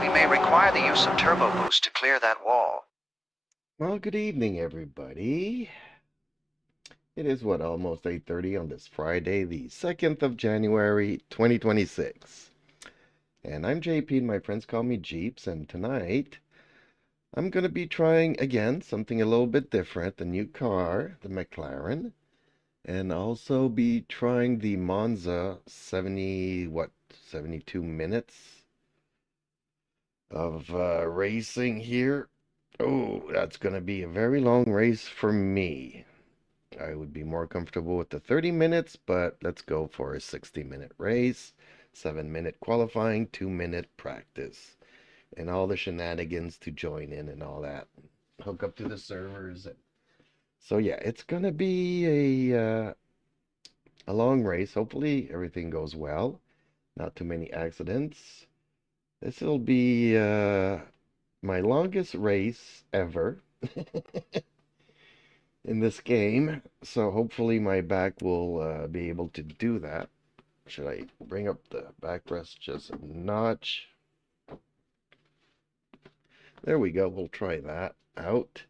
We may require the use of turbo boost to clear that wall. Well, good evening, everybody. It is almost 8:30 on this Friday, the 2nd of January, 2026. And I'm JP, and my friends call me Jeeps, and tonight I'm going to be trying again something a little bit different, the new car, the McLaren, and also be trying the Monza 72 minutes of racing here. Oh, that's going to be a very long race for me. I would be more comfortable with the 30 minutes, but let's go for a 60-minute race, 7-minute qualifying, 2-minute practice, and all the shenanigans to join in and all that. Hook up to the servers. So yeah, it's going to be a long race. Hopefully everything goes well. Not too many accidents. This will be my longest race ever. In this game, so hopefully my back will be able to do that. Should I bring up the backrest just a notch? There we go. We'll try that out.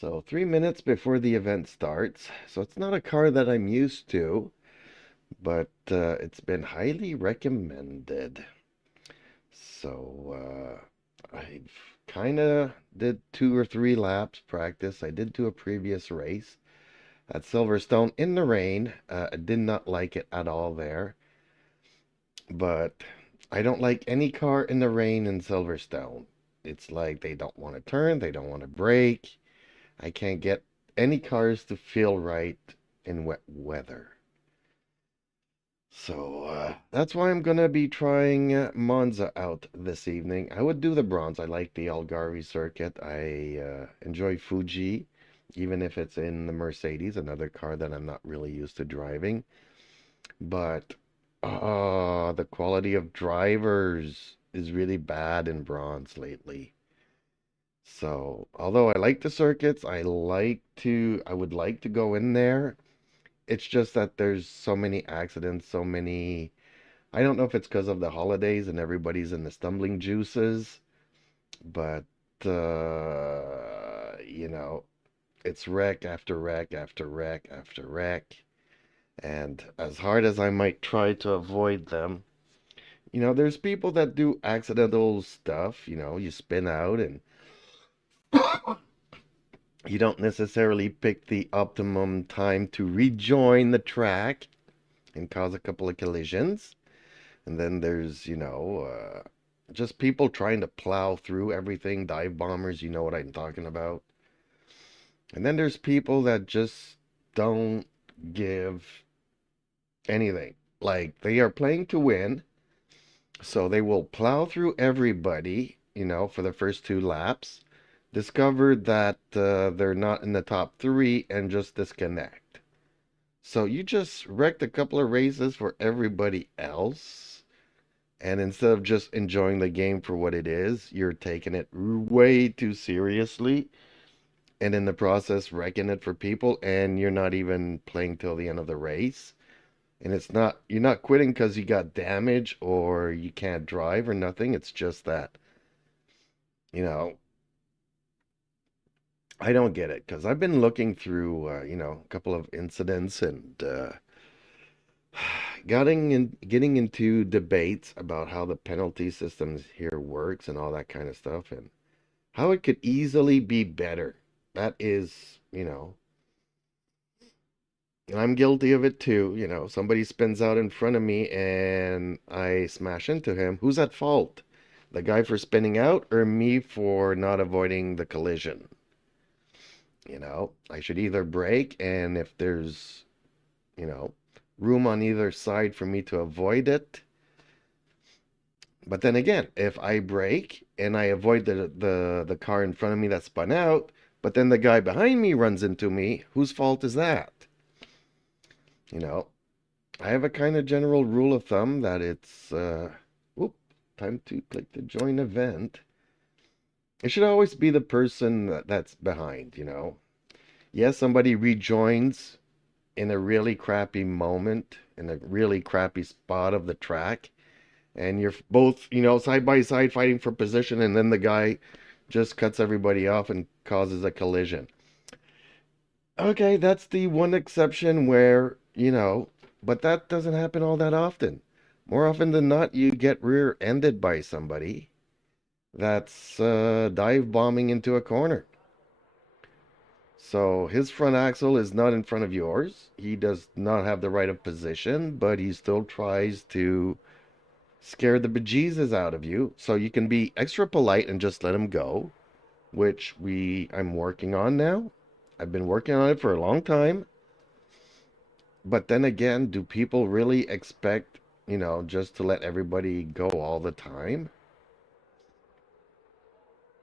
So 3 minutes before the event starts. So it's not a car that I'm used to, but it's been highly recommended. So I've kind of did 2 or 3 laps practice. I did do a previous race at Silverstone in the rain. I did not like it at all there. But I don't like any car in the rain in Silverstone. It's like they don't want to turn, they don't want to brake. I can't get any cars to feel right in wet weather. So that's why I'm going to be trying Monza out this evening. I would do the bronze. I like the Algarve circuit. I enjoy Fuji, even if it's in the Mercedes, another car that I'm not really used to driving. But the quality of drivers is really bad in bronze lately. So, although I like the circuits, I would like to go in there. It's just that there's so many accidents, so many. I don't know if it's because of the holidays and everybody's in the stumbling juices, but you know, it's wreck after wreck after wreck after wreck. And as hard as I might try to avoid them, there's people that do accidental stuff. You spin out and you don't necessarily pick the optimum time to rejoin the track and cause a couple of collisions. And then there's, just people trying to plow through everything, dive bombers, you know what I'm talking about. And then there's people that just don't give anything. Like they are playing to win, so they will plow through everybody, for the first 2 laps, discovered that they're not in the top 3 and just disconnect. So you just wrecked a couple of races for everybody else. And instead of just enjoying the game for what it is, you're taking it way too seriously. And in the process, wrecking it for people. And you're not even playing till the end of the race. And you're not quitting because you got damage or you can't drive or nothing. It's just that, you know, I don't get it because I've been looking through, a couple of incidents and getting into debates about how the penalty systems here works and all that kind of stuff and how it could easily be better. That is, I'm guilty of it too. Somebody spins out in front of me and I smash into him. Who's at fault? The guy for spinning out or me for not avoiding the collision? I should either brake, and if there's, you know, room on either side for me to avoid it. But then again, if I brake and I avoid the car in front of me that spun out, but then the guy behind me runs into me, whose fault is that? You know, I have a kind of general rule of thumb that it's, whoop, time to click the join event. It should always be the person that's behind. Yes, somebody rejoins in a really crappy moment, in a really crappy spot of the track, and you're both, you know, side by side fighting for position, and then the guy just cuts everybody off and causes a collision. Okay, that's the one exception where, you know, but that doesn't happen all that often. More often than not, you get rear-ended by somebody that's dive bombing into a corner. So his front axle is not in front of yours. He does not have the right of position, but he still tries to scare the bejesus out of you. So you can be extra polite and just let him go, which I'm working on now. I've been working on it for a long time. But then again, do people really expect, you know, just to let everybody go all the time?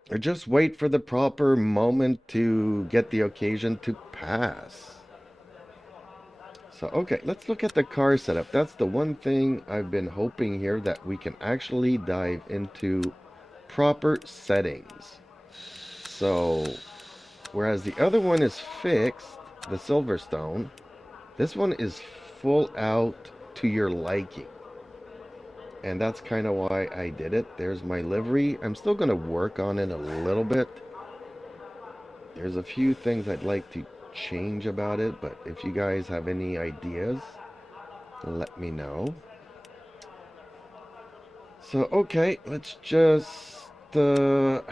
Or just wait for the proper moment to get the occasion to pass? So, okay, let's look at the car setup. That's the one thing I've been hoping here, that we can actually dive into proper settings. So, whereas the other one is fixed, the Silverstone, this one is full out to your liking. And that's kind of why I did it. There's my livery. I'm still going to work on it a little bit. There's a few things I'd like to change about it, but if you guys have any ideas, let me know. So, okay, let's just... I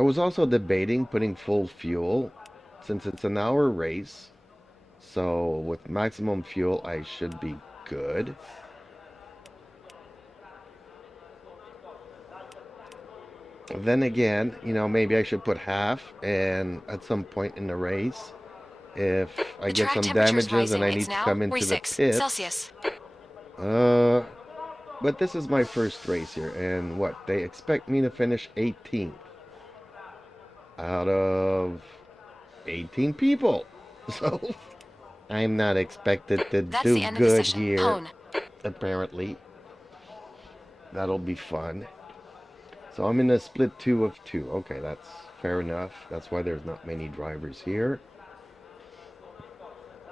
was also debating putting full fuel, since it's an hour race. So, with maximum fuel, I should be good. Then again, you know, maybe I should put half, and at some point in the race, if I get some damages and I need to come into the pits. But this is my first race here, and what? They expect me to finish 18th out of 18 people. So, I'm not expected to do good here, apparently. That'll be fun. So I'm in a split 2 of 2. Okay, that's fair enough. That's why there's not many drivers here.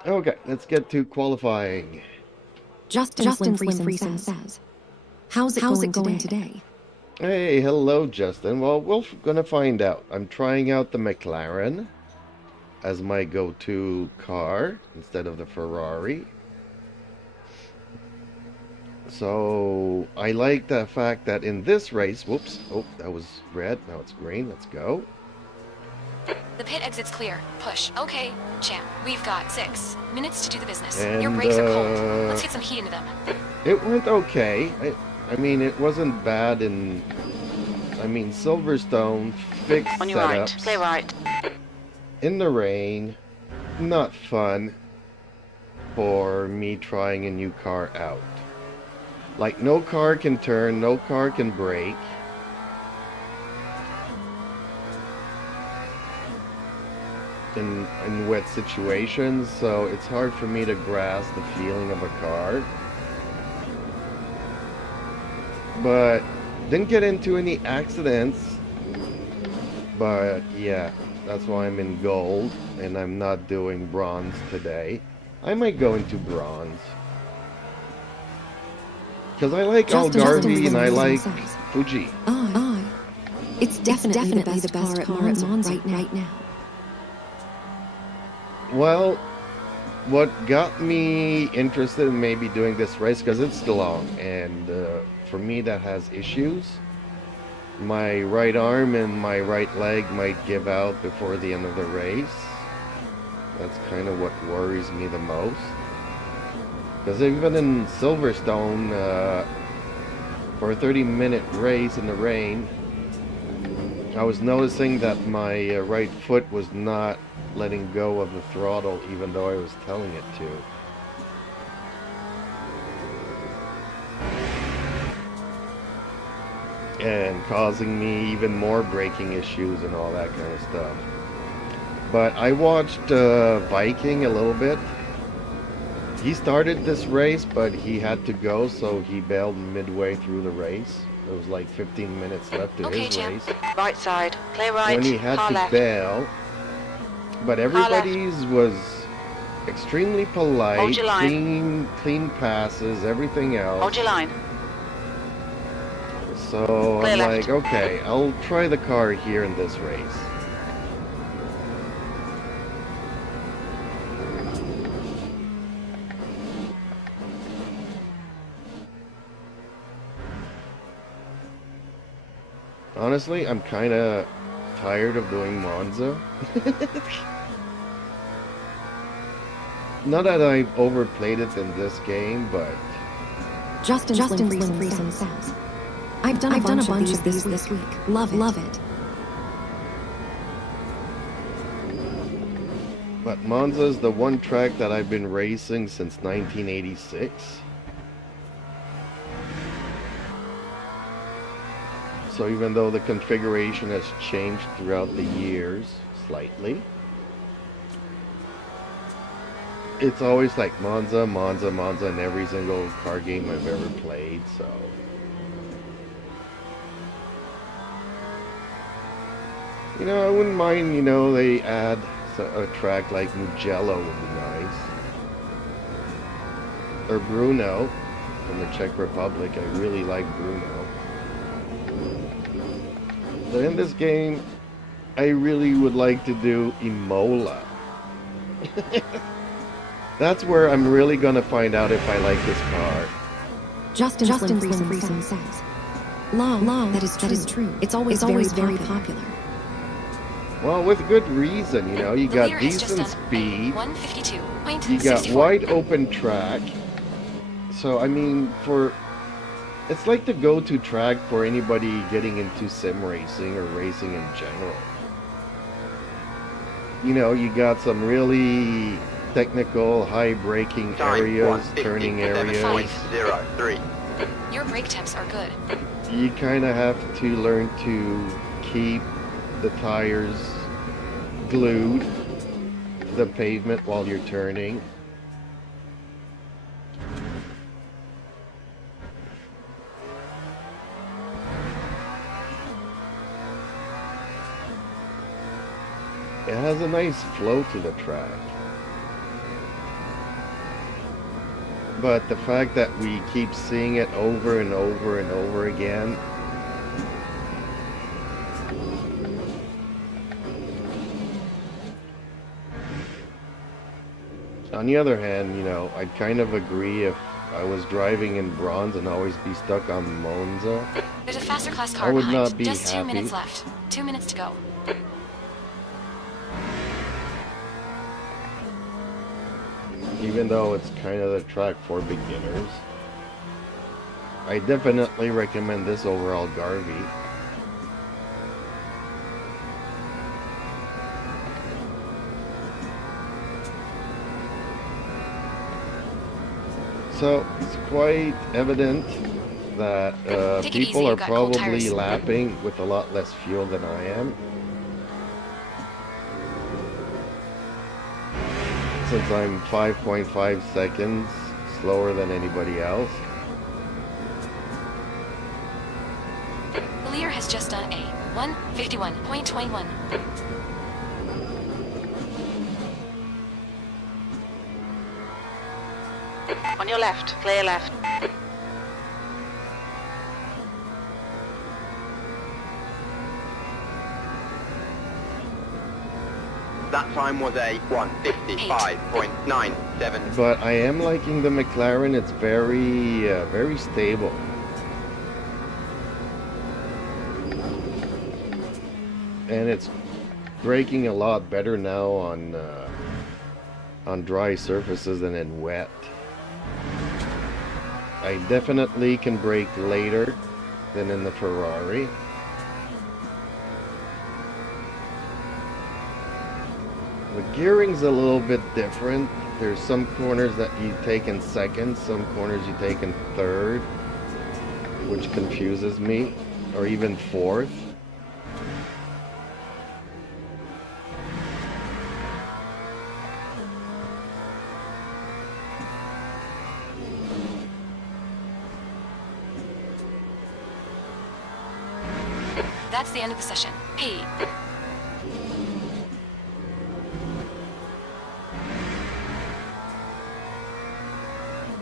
Okay, let's get to qualifying. Justin Friesen says, how's it going today? Hey, hello, Justin. Well, we're gonna find out. I'm trying out the McLaren as my go-to car instead of the Ferrari. So, I like the fact that in this race, whoops, oh, that was red, now it's green, let's go. The pit exit's clear. Push. Okay, champ. We've got 6 minutes to do the business. And, your brakes are cold. Let's get some heat into them. It went okay. I mean, it wasn't bad in... I mean, Silverstone, fixed on your setups. right, play right. In the rain, not fun for me trying a new car out. Like, no car can turn, no car can brake. In wet situations, so it's hard for me to grasp the feeling of a car. But didn't get into any accidents. But yeah, that's why I'm in gold and I'm not doing bronze today. I might go into bronze. Because I like Algarve and I like Fuji. It's definitely the best car at Monza right now. Well, what got me interested in maybe doing this race, because it's long, and for me that has issues. My right arm and my right leg might give out before the end of the race. That's kind of what worries me the most. Because even in Silverstone, for a 30-minute race in the rain, I was noticing that my right foot was not letting go of the throttle, even though I was telling it to. And causing me even more braking issues and all that kind of stuff. But I watched Viking a little bit. He started this race, but he had to go, so he bailed midway through the race. There was like 15 minutes left in his race. Right side, play right, when he had to left. bail. But everybody's was extremely polite, clean passes, everything else. Hold your line. So Clear I'm left. like, okay, I'll try the car here in this race. Honestly, I'm kind of tired of doing Monza. Not that I've overplayed it in this game, but Justin Slim Friesen says, I've done a bunch of these this week. Love it. But Monza's the one track that I've been racing since 1986. So even though the configuration has changed throughout the years slightly, it's always like Monza in every single car game I've ever played, so. You know, I wouldn't mind, you know, they add a track like Mugello would be nice. Or Brno from the Czech Republic. I really like Brno. But in this game, I really would like to do Imola. That's where I'm really gonna find out if I like this car. Justin Slim Friesen says, that is true. It's always very popular. Well, with good reason, you know, you The got leader has just decent done speed, 152.64. you got wide open track. So, I mean, it's like the go-to track for anybody getting into sim racing or racing in general. You know, you got some really technical, high braking areas, turning areas. 5.03. Your brake temps are good. You kind of have to learn to keep the tires glued to the pavement while you're turning. It has a nice flow to the track. But the fact that we keep seeing it over and over and over again, on the other hand, you know, I'd kind of agree if I was driving in bronze and always be stuck on Monza. There's a faster class car I would behind. not be Just 2 happy. minutes left. 2 minutes to go. Even though it's kind of the track for beginners. I definitely recommend this over Algarve. So it's quite evident that Take it people easy, are you've got cold probably tires. lapping with a lot less fuel than I am. Since I'm 5.5 seconds slower than anybody else. The leader has just done a 151.21. On your left, clear left. That time was a 1:55.97. But I am liking the McLaren. It's very stable. And it's braking a lot better now on dry surfaces than in wet. I definitely can brake later than in the Ferrari. The gearing's a little bit different. There's some corners that you take in second, some corners you take in third, which confuses me, or even fourth. That's the end of the session. P.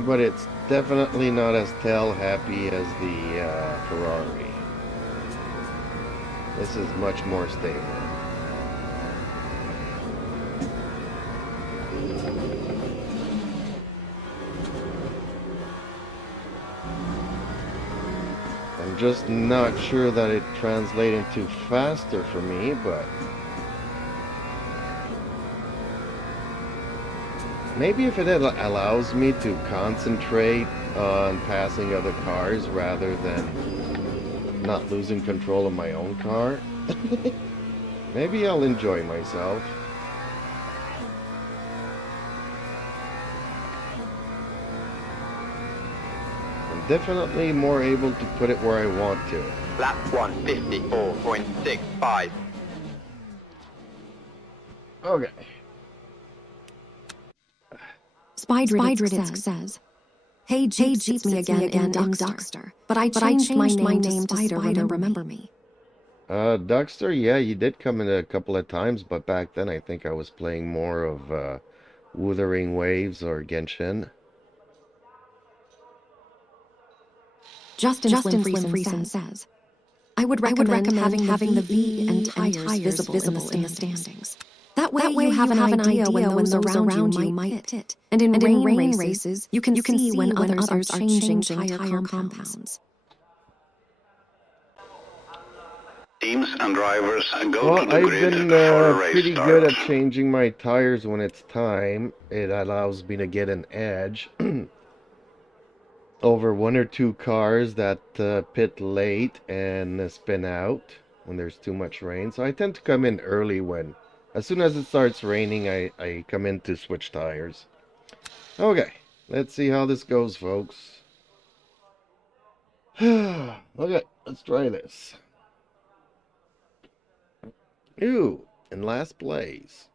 But it's definitely not as tail happy as the Ferrari. This is much more stable. I'm just not sure that it translates into faster for me, but maybe if it allows me to concentrate on passing other cars rather than not losing control of my own car, maybe I'll enjoy myself. I'm definitely more able to put it where I want to. Lap 154.65. Okay. Spydridisk says, Hey Jeeps, it's me again in Duckster. But I changed my name to Spider, remember me. Duckster, yeah, you did come in a couple of times, but back then I think I was playing more of Wuthering Waves or Genshin. Justin Slim Friesen says, I would recommend having the V and tires visible in the standings. That way you have an idea when those around you might pit. And in rain races, you can see when others are changing tire compounds. Teams and drivers go Well, to the I've grid been for a race pretty start. good at changing my tires when it's time. It allows me to get an edge over one or two cars that pit late and spin out when there's too much rain. So I tend to come in early as soon as it starts raining, I come in to switch tires. Okay, let's see how this goes, folks. Okay, let's try this. Ooh, in last place.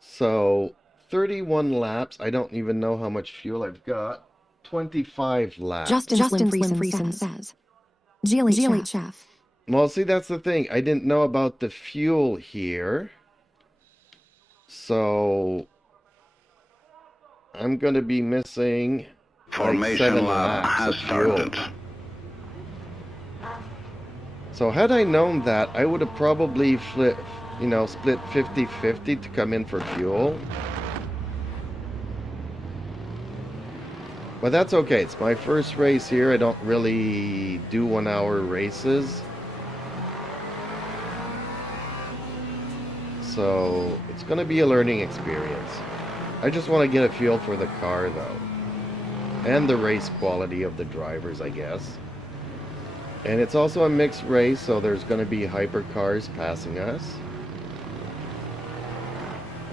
So, 31 laps. I don't even know how much fuel I've got. 25 laps. Justin Slim Friesen says, Geely Chef. Well, see, that's the thing. I didn't know about the fuel here. So, I'm going to be missing like Formation 7 lap laps has of fuel. started. So had I known that, I would have probably split 50-50 to come in for fuel. But that's okay. It's my first race here. I don't really do 1-hour races. So it's going to be a learning experience. I just want to get a feel for the car, though. And the race quality of the drivers, I guess. And it's also a mixed race, so there's going to be hypercars passing us.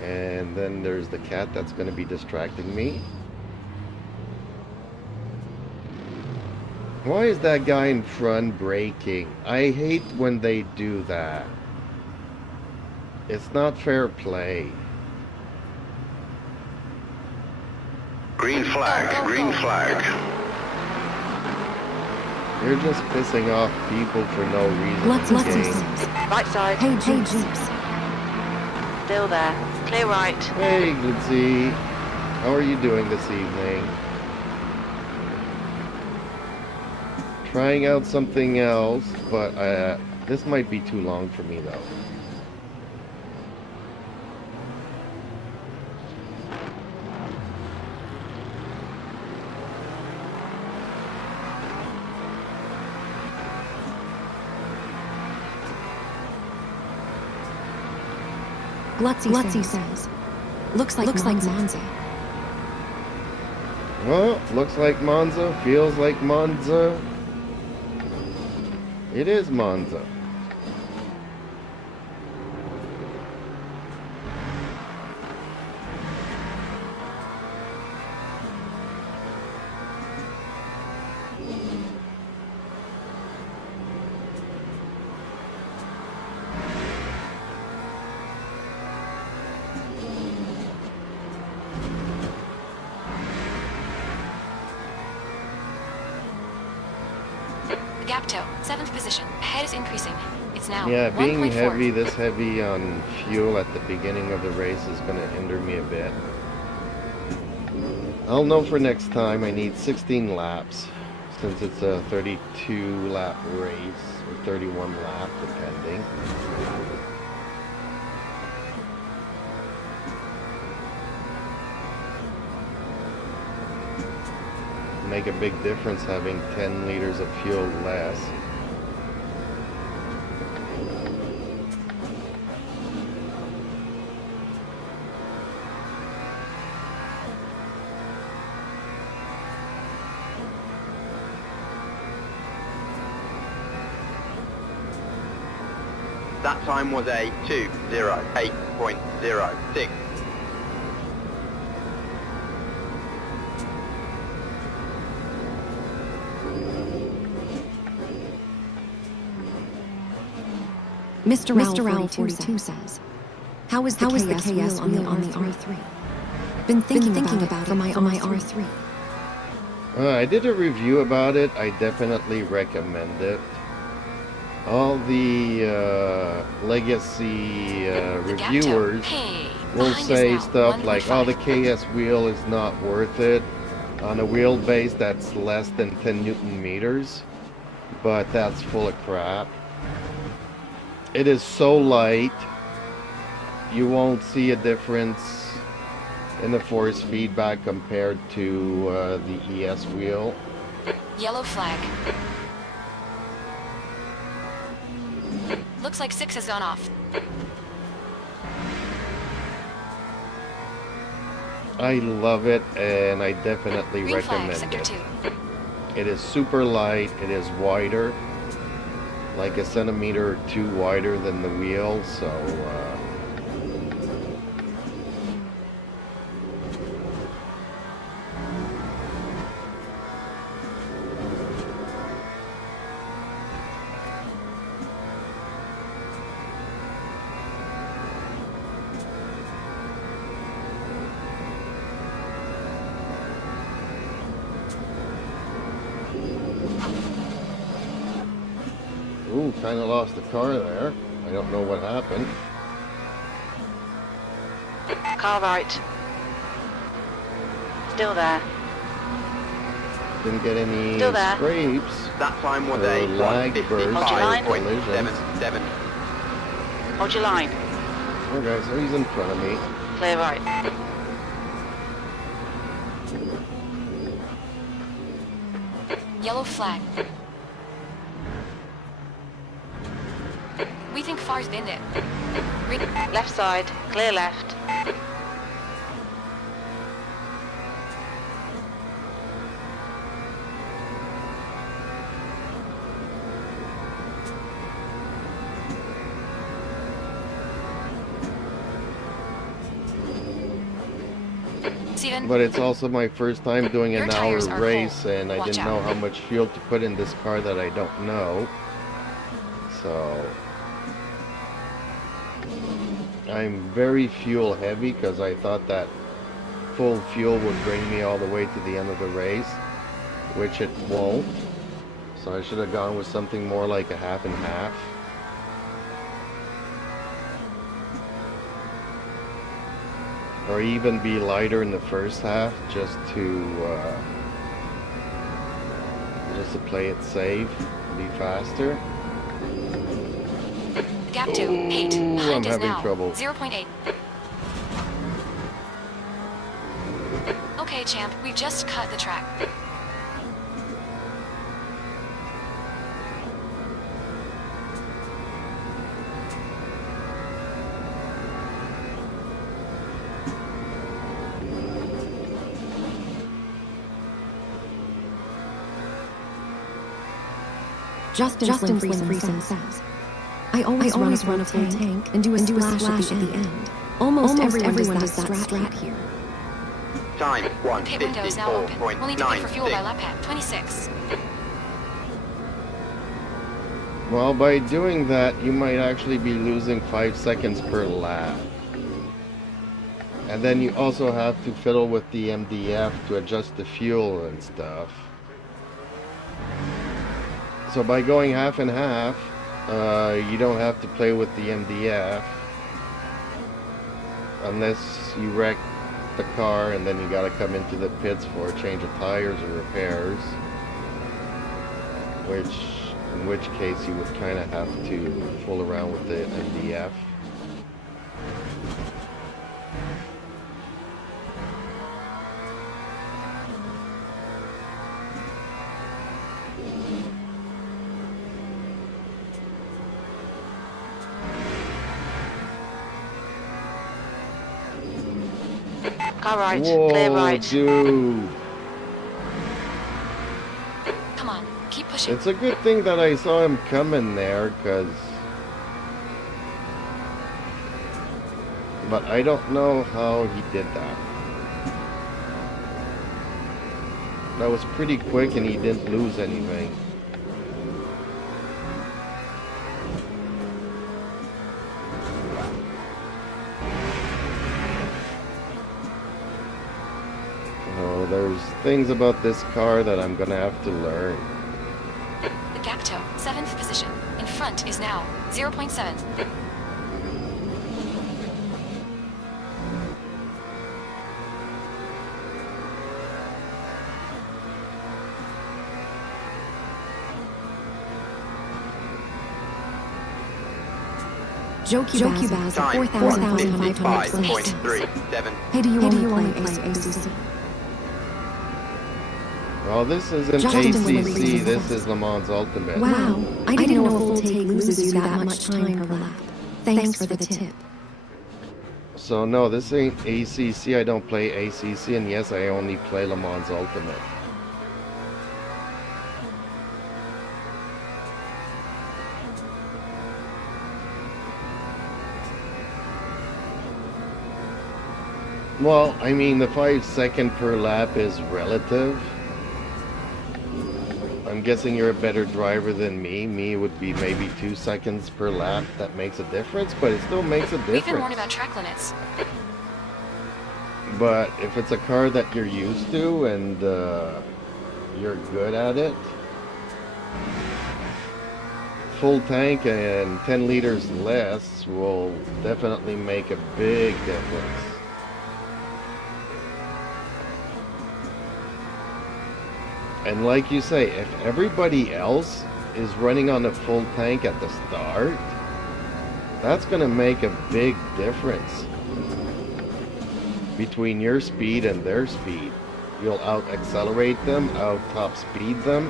And then there's the cat that's going to be distracting me. Why is that guy in front braking? I hate when they do that. It's not fair play. Green flag, green flag. You're just pissing off people for no reason. Let's in the see. game. Right side. Hey Jeeps. Still there. Clear right. Hey, Glitzy. How are you doing this evening? Trying out something else, but this might be too long for me, though. Glutzy says, looks like Monza. Well, looks like Monza, feels like Monza. It is Monza. Gapto, 7th position. Ahead is increasing. It's now Yeah, being 1.4. this heavy on fuel at the beginning of the race is going to hinder me a bit. I'll know for next time I need 16 laps, since it's a 32 lap race, or 31 lap depending. Make a big difference having 10 liters of fuel less. That time was a 2:08.06. Mr. Rowell 42 says, How is the KS wheel on the R3? Been thinking about it for my R3. I did a review about it. I definitely recommend it. All the legacy reviewers will say stuff like, oh, the KS wheel is not worth it on a wheelbase that's less than 10 Newton meters, but that's full of crap. It is so light, you won't see a difference in the force feedback compared to the ES wheel. Yellow flag. Looks like 6 has gone off. I love it, and I definitely Green flag, recommend sector it. 2. It is super light, it is wider, like a centimeter or two wider than the wheel, so ooh, kind of lost the car there. I don't know what happened. Car right. Still there. Didn't get any Still there. scrapes That time was or a lag bursts or collisions. 1:55.77. Hold your line. Okay, so he's in front of me. Clear right. Yellow flag. We think Far's binned it. Left side. Clear left. Steven, But it's also my first time doing Your an hour tires are race, cold. and I Watch didn't out. know how much fuel to put in this car that I don't know. So I'm very fuel heavy because I thought that full fuel would bring me all the way to the end of the race, which it won't. So I should have gone with something more like a half and half. Or even be lighter in the first half, just to play it safe, be faster. gap to 8. Ooh, Behind I'm is having now trouble. 0.8. Okay, champ, we've just cut the track. Justin Friesen says, I always run a full tank and do a splash at the end. Almost everyone does that strat here. Time Pit window is now open. We'll need to pit for fuel by 1:54.96. lap hat 26. Well, by doing that, you might actually be losing 5 seconds per lap. And then you also have to fiddle with the MDF to adjust the fuel and stuff. So by going half and half, you don't have to play with the MDF unless you wreck the car, and then you gotta come into the pits for a change of tires or repairs. In which case you would kind of have to fool around with the MDF. Car right, Whoa, clear right. dude. Come on, keep pushing. It's a good thing that I saw him coming there, but I don't know how he did that. That was pretty quick and he didn't lose anything. Oh, there's things about this car that I'm gonna have to learn. The gap toe, 7th position. In front is now 0.7. Jokey Baz, Time 4,526. 55.37. Hey, do you only play ACC? Oh, this isn't Justin ACC, Williams. this is Le Mans Ultimate. Wow, I didn't know a full take loses you that much time per lap. Thanks for the tip. So no, this ain't ACC, I don't play ACC, and yes, I only play Le Mans Ultimate. Well, I mean, the 5 second per lap is relative. I'm guessing you're a better driver than me. Me would be maybe 2 seconds per lap. That makes a difference, but it still makes a We've been warned difference. about track limits. But if it's a car that you're used to and you're good at it, full tank and 10 liters less will definitely make a big difference. And like you say, if everybody else is running on a full tank at the start, that's going to make a big difference between your speed and their speed. You'll out-accelerate them, out-top speed them.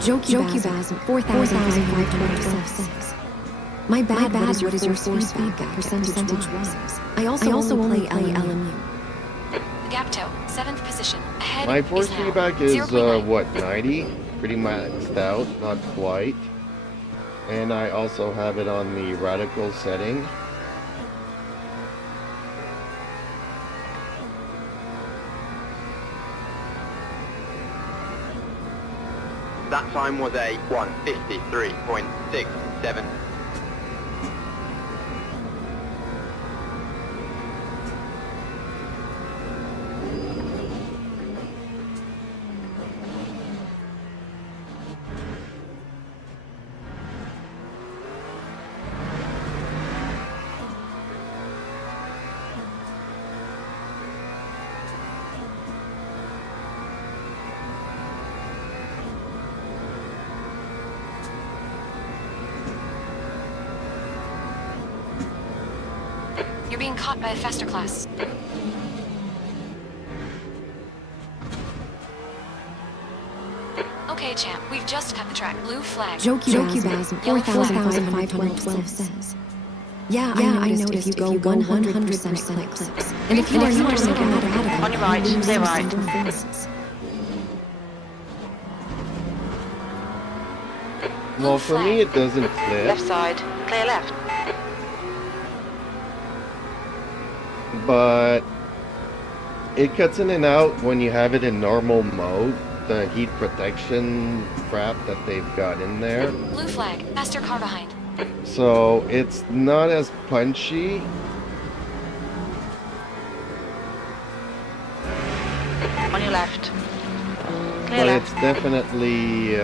Jokey Baz, 4,526. My bad, what is your speed gap percentage-wise? I also only play LMU. The gap toe, 7th position. Ahead My force is now feedback is, 0.9. what, 90? Pretty maxed out, not quite. And I also have it on the radical setting. That time was a 1:53.67. You're being caught by a faster class. Okay, champ, we've just cut the track. Blue flag. Jokey Baz, 4,512 says. Yeah, I noticed if you go 100% clips. And if you are not going to get out of it, On your right, clear right. Well, for me it doesn't clip, Left side, clear left. but it cuts in and out when you have it in normal mode. The heat protection crap that they've got in there. Blue flag. Faster car behind. So it's not as punchy. On your left. Clear But left. it's definitely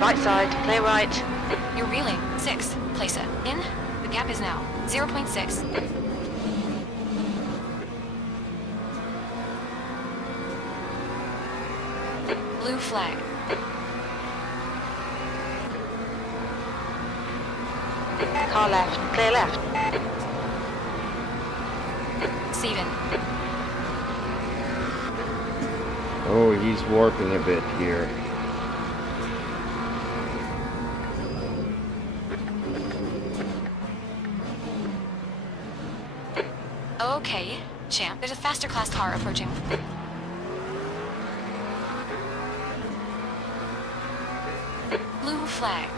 Right side, clear right. You're reeling. 6. Place it. In. The gap is now 0.6. Blue flag. Car left. Clear left. Steven. Oh, he's warping a bit here. Okay, champ. There's a faster class car approaching. Blue flag.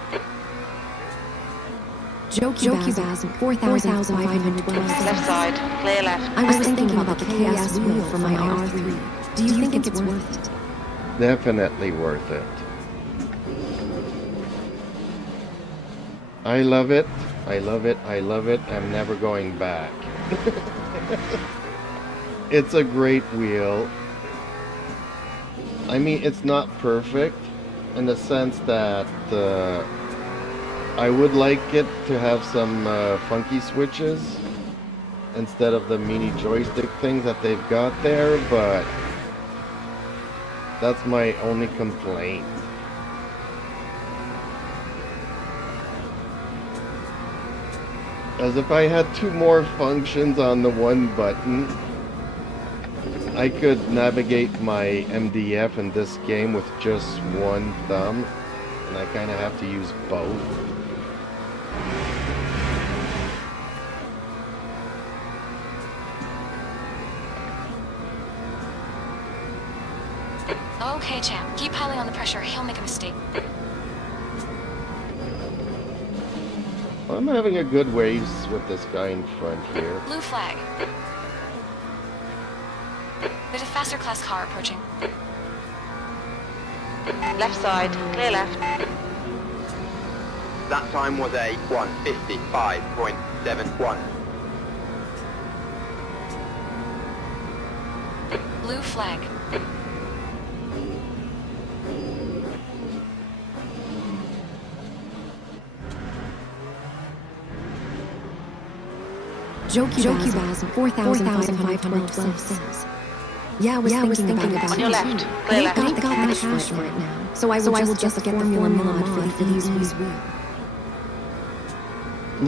Jokey-basm, 4,512 Left side. Clear left. I was thinking about the KS wheel for my R3. Do you think it's worth it? Definitely worth it. I love it. I love it. I love it. I'm never going back. It's a great wheel. I mean, it's not perfect in the sense that I would like it to have some funky switches instead of the mini joystick things that they've got there, but that's my only complaint. As if I had 2 more functions on the one button, I could navigate my MDF in this game with just one thumb, and I kind of have to use both. Okay, champ. Keep piling on the pressure. He'll make a mistake. I'm having a good waves with this guy in front here. Blue flag. There's a faster class car approaching. Left side. Clear left. That time was a 1:55.71. Blue flag. Jokey-basm, 4,512 cents. Yeah, I was thinking about it. On your left. Clear left. I've got the cash right now, so I will just get the formula mod for these wheels.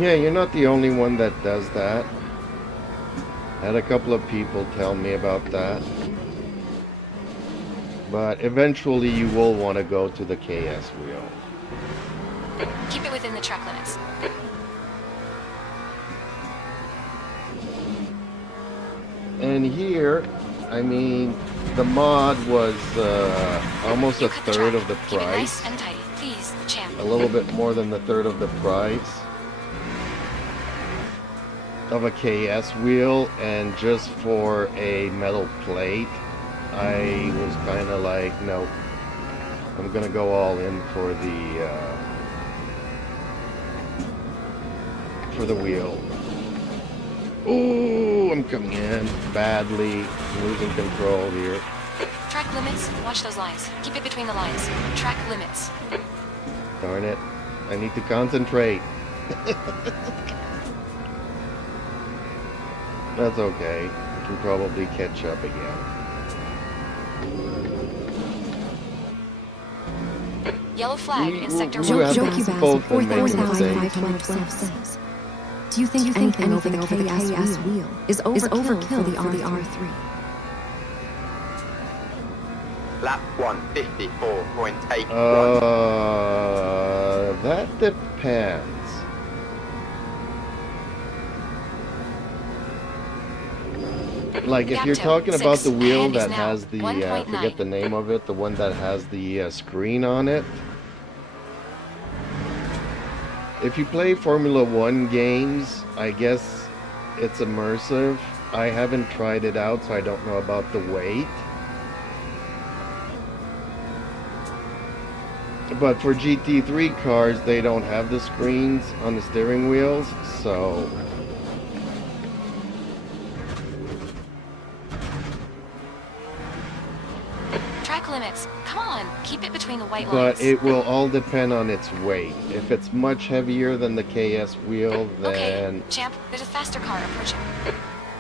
Yeah, you're not the only one that does that. Had a couple of people tell me about that. But eventually you will want to go to the KS wheel. Keep it within the track limits. And here, I mean, the mod was almost You a cut the third track. of the Keep it price. nice and tidy, please, champ. A little bit more than the third of the price of a KS wheel, and just for a metal plate, I was kind of like, no, I'm gonna go all in for the wheel. Ooh, I'm coming in badly, losing control here. Track limits. Watch those lines. Keep it between the lines. Track limits. Darn it, I need to concentrate. That's okay, I can probably catch up again. Yellow flag in sector you 1. have Jokey-basm, both been making 4,512 cents. Do you think anything over the KS wheel is overkill for the R3? Lap 1:54.81. That depends. Like if you're talking about the wheel Ahead is that now has the, I 1.9. forget the name of it, the one that has the screen on it. If you play Formula 1 games, I guess it's immersive. I haven't tried it out, so I don't know about the weight. But for GT3 cars, they don't have the screens on the steering wheels, so... Track limits. Come on. Keep it between the white lines. But it will all depend on its weight. If it's much heavier than the KS wheel, Okay, then champ. There's a faster car approaching.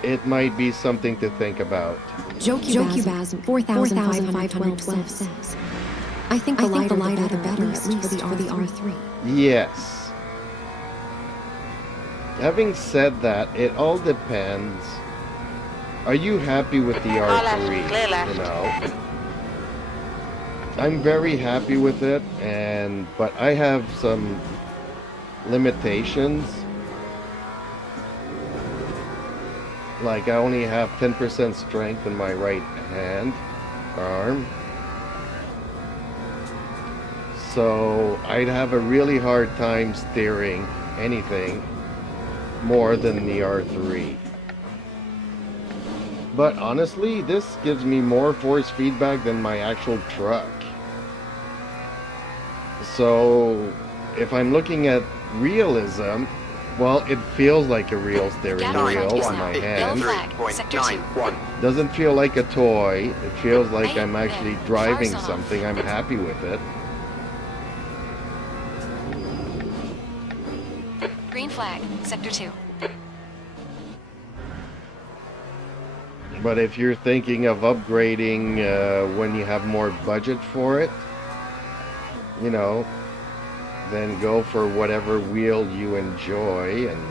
it might be something to think about. Jokey-basm, 4,512 cents. I think the lighter the better, at least for the R3. Yes. Having said that, it all depends. Are you happy with the Car left, R3? clear left. You know, I'm very happy with it, but I have some limitations. Like I only have 10% strength in my right hand arm. So I'd have a really hard time steering anything more than the R3. But honestly, this gives me more force feedback than my actual truck. So if I'm looking at realism, well, it feels like a real steering Gap wheel front is in now. my Yellow hand. flag, sector 2. 3.91. Doesn't feel like a toy. It feels like Right I'm actually there. driving Cars off. something. I'm happy with it. Green flag, sector 2. But if you're thinking of upgrading when you have more budget for it, you know, then go for whatever wheel you enjoy. And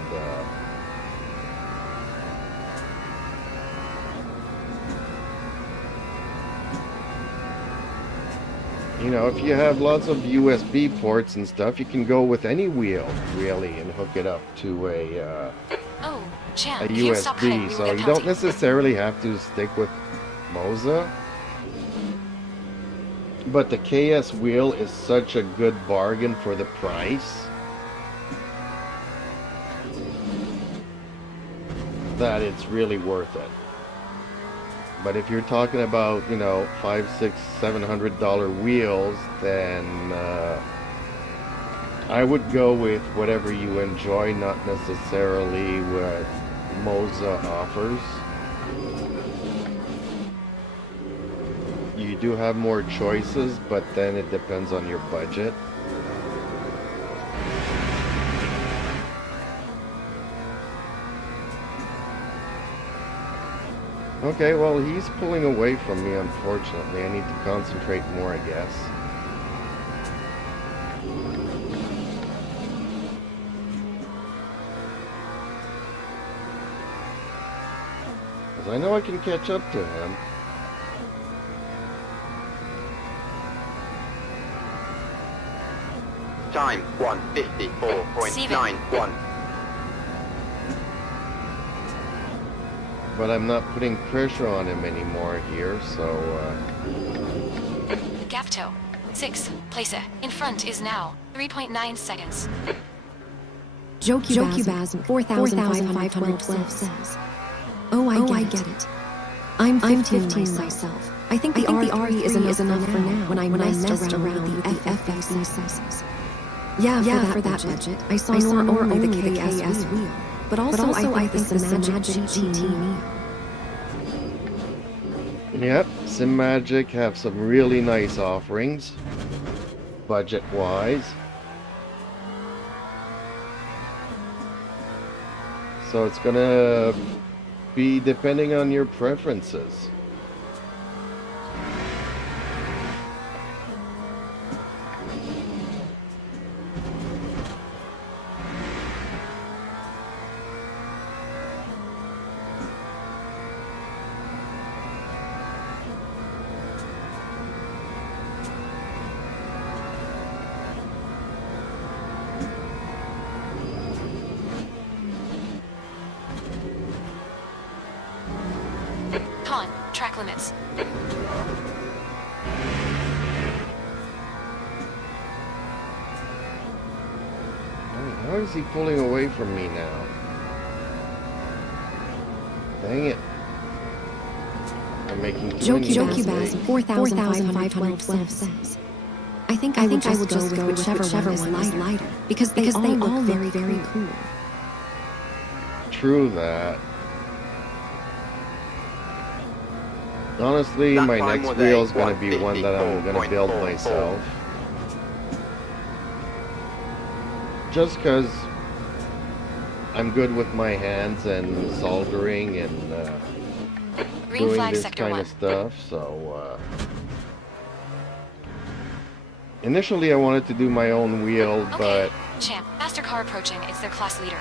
you know, if you have lots of USB ports and stuff, you can go with any wheel really and hook it up to a Oh, Champ, a if you stop cutting, USB, we so will get you don't penalty. necessarily have to stick with Moza. But the KS wheel is such a good bargain for the price that it's really worth it. But if you're talking about, you know, $500, $600, $700 wheels, then I would go with whatever you enjoy, not necessarily what Moza offers. You do have more choices, but then it depends on your budget. Okay, well, he's pulling away from me, unfortunately. I need to concentrate more, I guess. Because I know I can catch up to him. Time 1:54.91. But I'm not putting pressure on him anymore here, so Gap toe. 6. Place it. In front is now. 3.9 seconds. Jokubasm 4,512 says. Oh, I get it. I'm 15 myself. I think the R3 is enough for now when I messed around with the FFC says. Yeah, for that budget, I saw only the KS wheel. But also I think the Magic GT. yep, SimMagic have some really nice offerings, budget-wise. So it's gonna be depending on your preferences. Con. Track limits. How is he pulling away from me now? Dang it. I'm making too many Jokubasm mistakes. 4,512 says. I think I will just go with whichever one is lighter. Because they all look very cool. True that. Honestly, That my time next was wheel a is going to be one that I'm going to build 1:54.44. myself. Just because I'm good with my hands and soldering and Green doing flag, this sector kind 1. of stuff, so Initially, I wanted to do my own wheel, Okay, but champ. Faster car approaching. It's their class leader.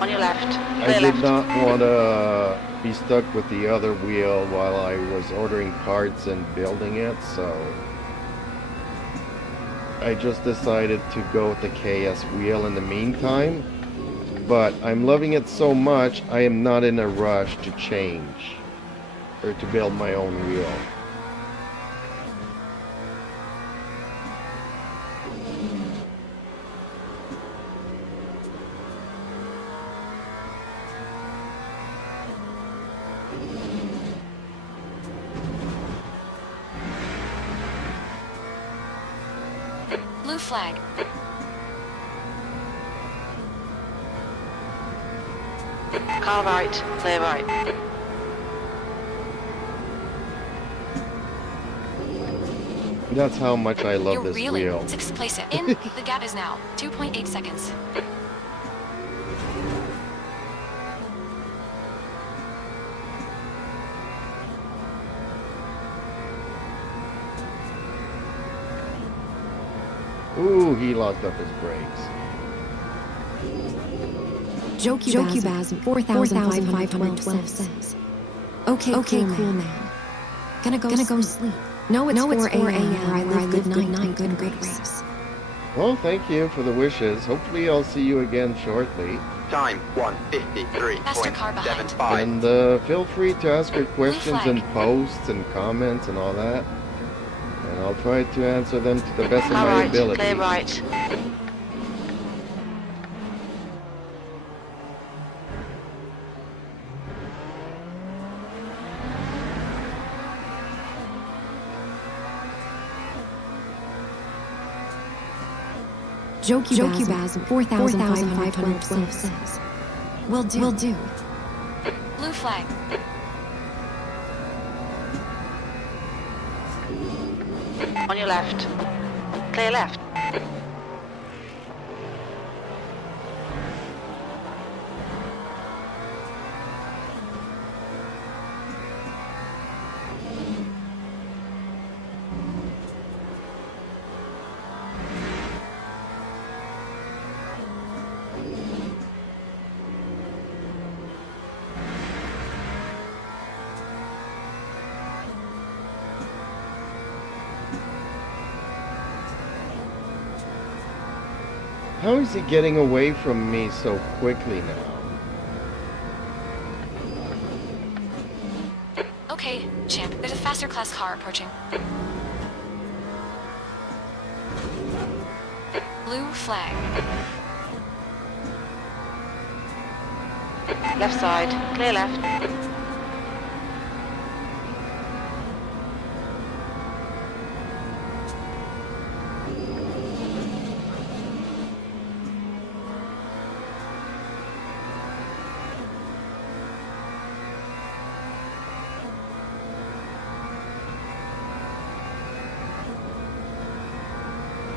On your left. I Clear did left. not want to be stuck with the other wheel while I was ordering parts and building it, so I just decided to go with the KS wheel in the meantime. But I'm loving it so much, I am not in a rush to change or to build my own wheel. Blue flag. Car right. Clear right. That's how much I love You're this really wheel. 6th place it. In. The gap is now 2.8 seconds. Ooh, he locked up his brakes. Jokubaz 4,512 says. Okay, cool man. Gonna go sleep. No, it's 4 a.m. where I live. Good night, good race. Well, thank you for the wishes. Hopefully I'll see you again shortly. Time Faster car behind. 1:53.75. And feel free to ask your questions flag. in posts and comments and all that. And I'll try to answer them to the best of Car my right. ability. Clear right. Jokubaz 4,512 says. Will do. Blue flag. On your left. Clear left. How is he getting away from me so quickly now? Okay, champ. There's a faster class car approaching. Blue flag. Left side. Clear left.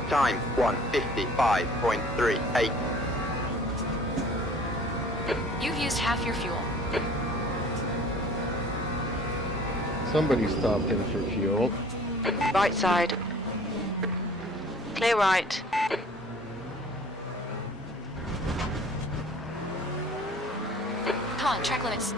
Time 1:55.38. You've used half your fuel. Somebody stopped in for fuel. Right side. Clear right. Come on, track limits.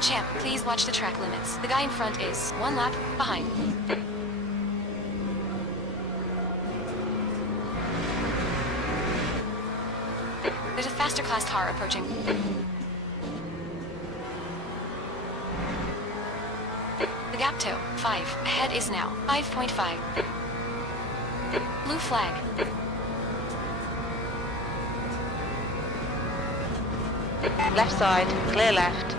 Champ, please watch the track limits. The guy in front is 1 lap behind. There's a faster class car approaching. The gap to 5 ahead is now 5.5. Blue flag. Left side. Clear left.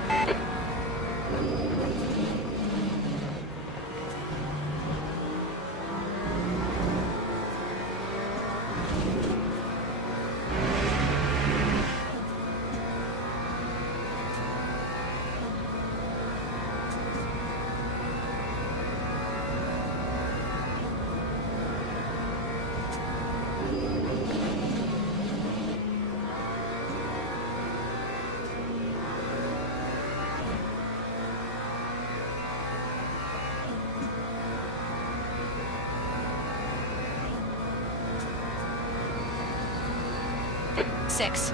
6.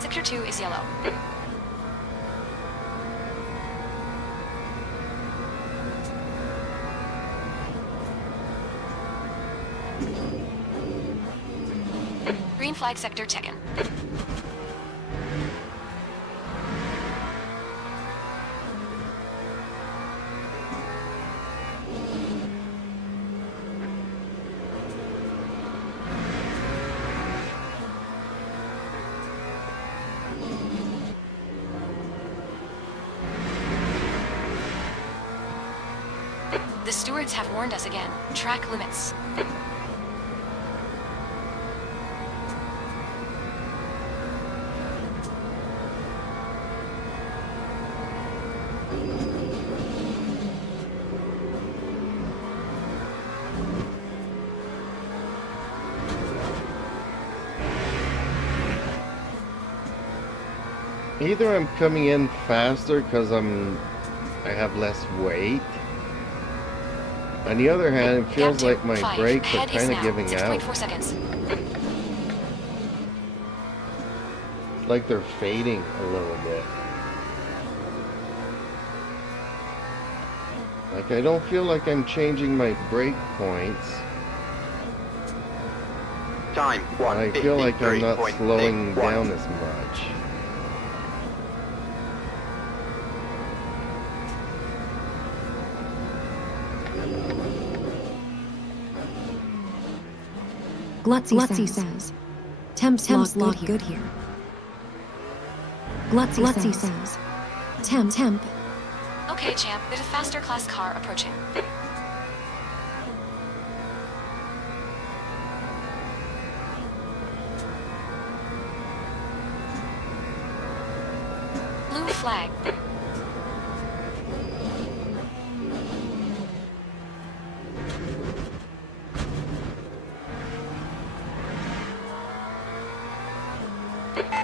Sector 2 is yellow. Green flag sector taken. The stewards have warned us again. Track limits. Either I'm coming in faster because I have less weight. On the other hand, it feels like my brakes are kind of giving out. 6.4 seconds. It's like they're fading a little bit. Like I don't feel like I'm changing my brake points. Time I feel like I'm not 1:53.61. slowing down as much. Glutzy says, Temps look good here. Glutzy says, Temp. Okay, champ, there's a faster class car approaching. Blue flag.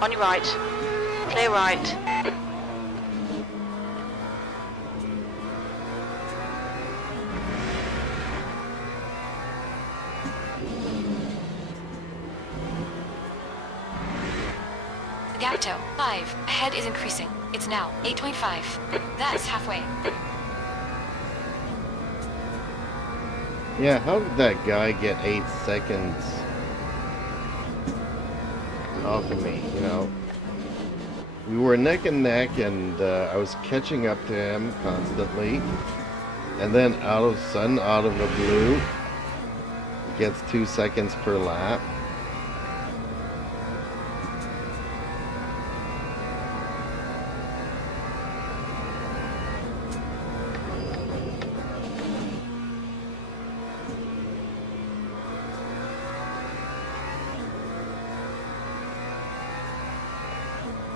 On your right. Clear right. The gap to 5 ahead is increasing. It's now 8.5. That's halfway. Yeah, how did that guy get 8 seconds off of me, you know? We were neck and neck, and I was catching up to him constantly. And then out of the blue, gets 2 seconds per lap.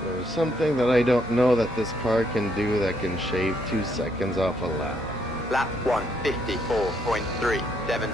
There's something that I don't know that this car can do that can shave 2 seconds off a lap. Lap 1:54.37.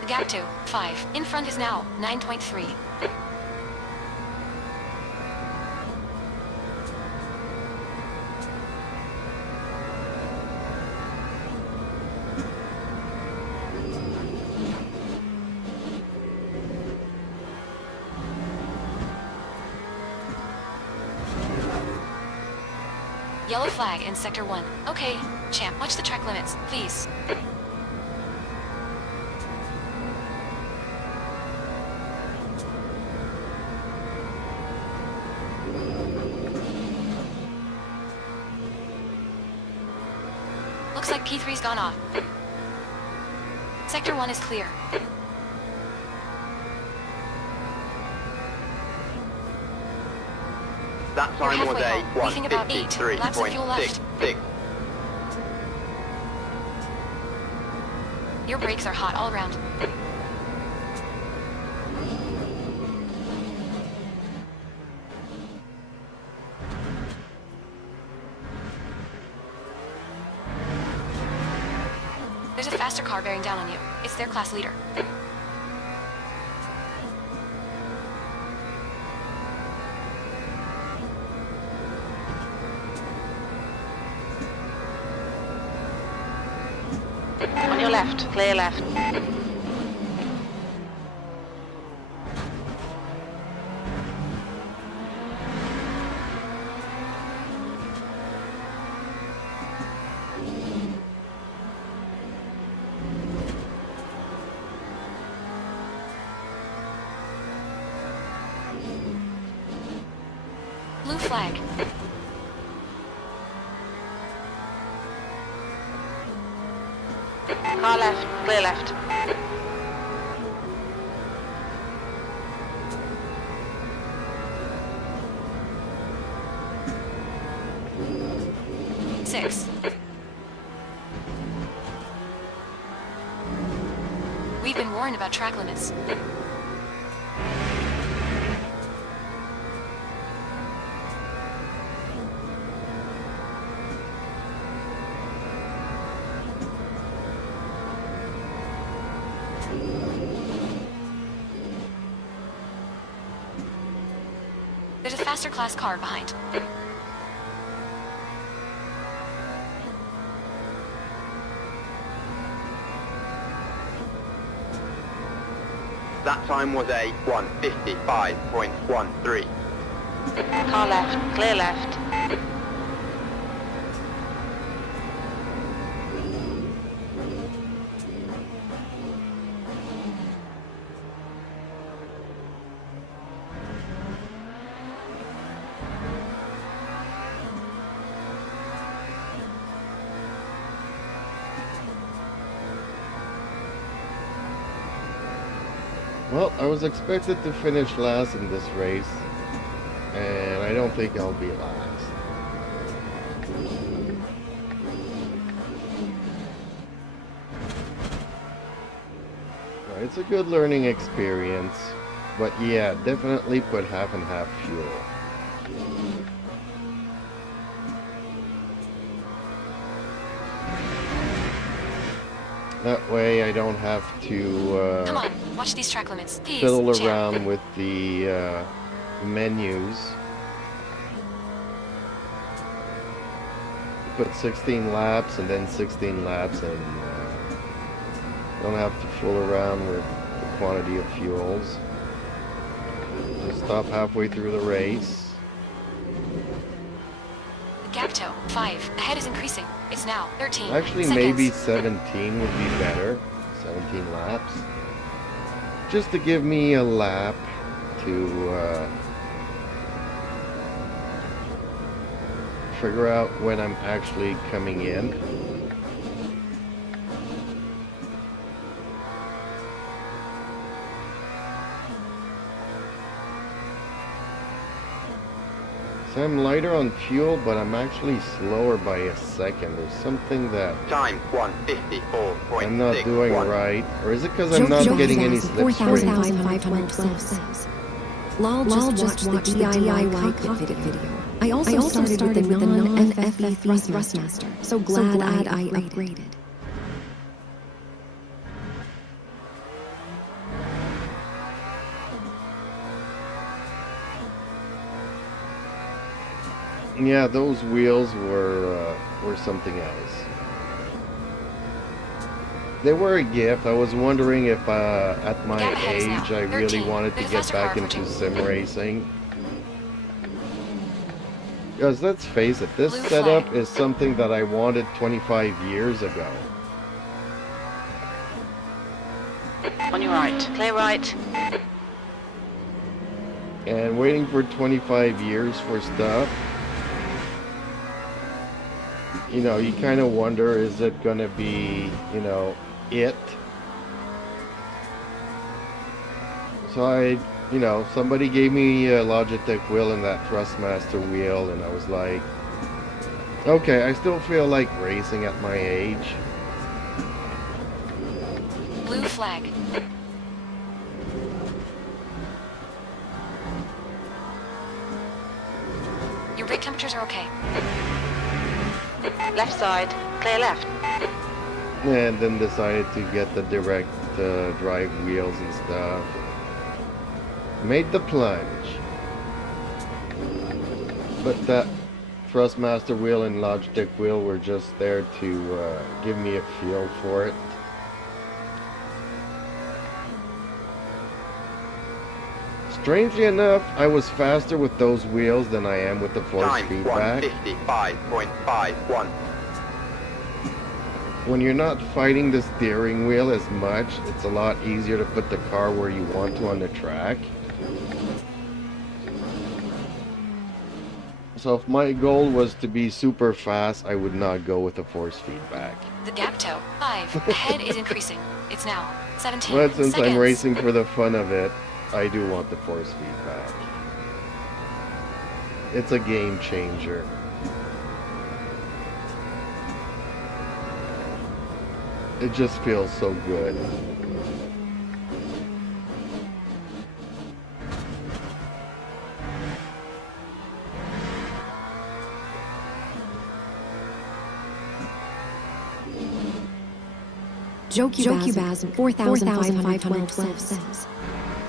The gap to 5 in front is now 9.3. Yellow flag in Sector 1. Okay, champ, watch the track limits, please. Looks like P3's gone off. Sector 1 is clear. That time You're was halfway home. Leaving about 8 laps of fuel left. 1:53.66. Your brakes are hot all around. There's a faster car bearing down on you. It's their class leader. On your left, clear left. Blue flag. Car left, clear left. Six. We've been warned about track limits. There's a faster class car behind. That time was a 1:55.13. Car left, clear left. Well, I was expected to finish last in this race, and I don't think I'll be last. It's a good learning experience, but yeah, definitely put half and half fuel. That way I don't have to Come on, watch these track limits, please. fiddle champ. around with the menus. Put 16 laps and then 16 laps, and don't have to fool around with the quantity of fuels. Just stop halfway through the race. Gap toe, 5. Ahead is increasing. It's now 13 Actually, seconds. maybe 17 would be better. 17 laps. Just to give me a lap to figure out when I'm actually coming in. So I'm lighter on fuel, but I'm actually slower by a second. There's something that Time 1:54.61. I'm not doing right. Or is it because I'm not getting any slipstream? 4,512 says. Lol just watched the DIY cockpit video. I also started with the non-FFE Thrustmaster, so glad I upgraded. Yeah, those wheels were something else. They were a gift. I was wondering if at my Gap ahead is now age I 13. really wanted to There's a get faster back car into approaching. sim racing. Because let's face it, this Blue setup flag. is something that I wanted 25 years ago. On your right. Clear right. And waiting for 25 years for stuff, you know, you kind of wonder, is it gonna be, you know, it? So you know, somebody gave me a Logitech wheel and that Thrustmaster wheel, and I was like, okay, I still feel like racing at my age. Blue flag. Your brake temperatures are okay. Left side. Clear left. And then decided to get the direct drive wheels and stuff. Made the plunge. But that Thrustmaster wheel and Logitech wheel were just there to give me a feel for it. Strangely enough, I was faster with those wheels than I am with the force Time feedback. 155.51. When you're not fighting the steering wheel as much, it's a lot easier to put the car where you want to on the track. So if my goal was to be super fast, I would not go with the force feedback. The gap toe. 5. Ahead is increasing. It's now 17 But since seconds. I'm racing for the fun of it, I do want the force feedback. It's a game changer. It just feels so good. Jokubasm 4,512 says,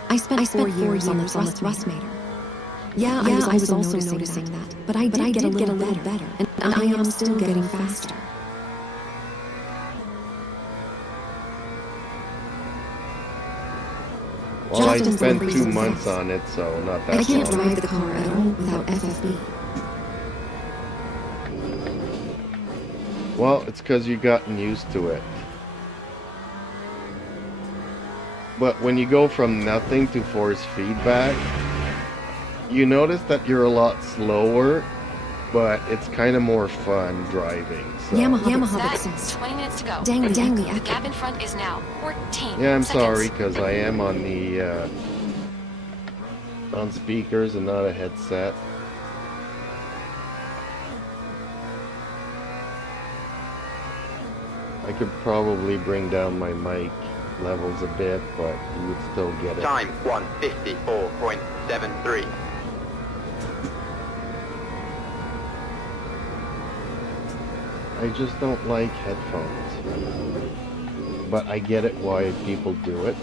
I spent 4 years on the Thrustmaster. Yeah, I was also noticing that, but I did get a little better, and I am still getting faster. Well, I Justin spent Freeze 2 says, months on it, so not I that can't long. drive the car at all without FFB. Well, it's because you've gotten used to it. But when you go from nothing to force feedback, you notice that you're a lot slower, but it's kind of more fun driving. So. Yamaha That's says, 20 minutes to go. dang the The echo. gap in front is now 14 Yeah, I'm seconds. sorry, because I am on the on speakers and not a headset. I could probably bring down my mic levels a bit, but you would still get it. Time 154.73. I just don't like headphones. But I get it why people do it.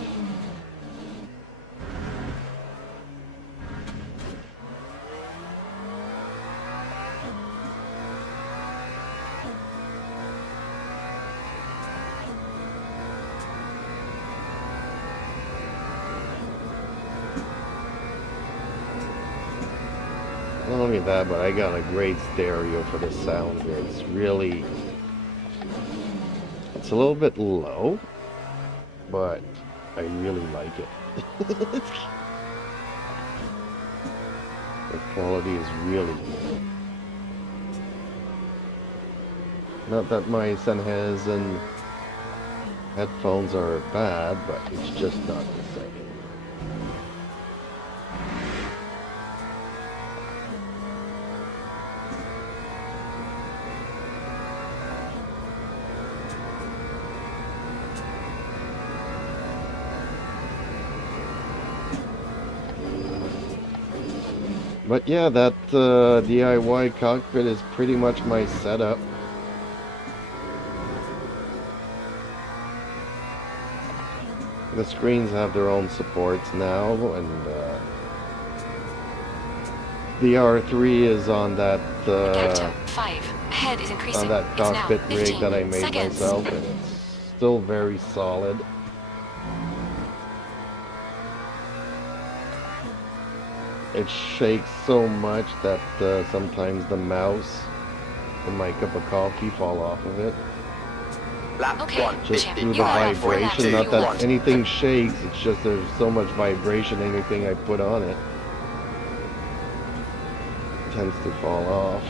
Not only that, but I got a great stereo for the sound here. It's really... It's a little bit low, but I really like it. The quality is really good. Not that my Sennheiser headphones are bad, but it's just not the same. But yeah, that DIY cockpit is pretty much my setup. The screens have their own supports now, and the R3 is on that Gap toe. 5. Ahead is increasing. on that It's now cockpit rig 15 that I made seconds. myself, and it's still very solid. It shakes so much that sometimes the mouse and my cup of coffee fall off of it. Lap Okay, 1, Just champ, through you the got 4 laps vibration. of Not fuel that left. anything shakes, it's just there's so much vibration, anything I put on it tends to fall off.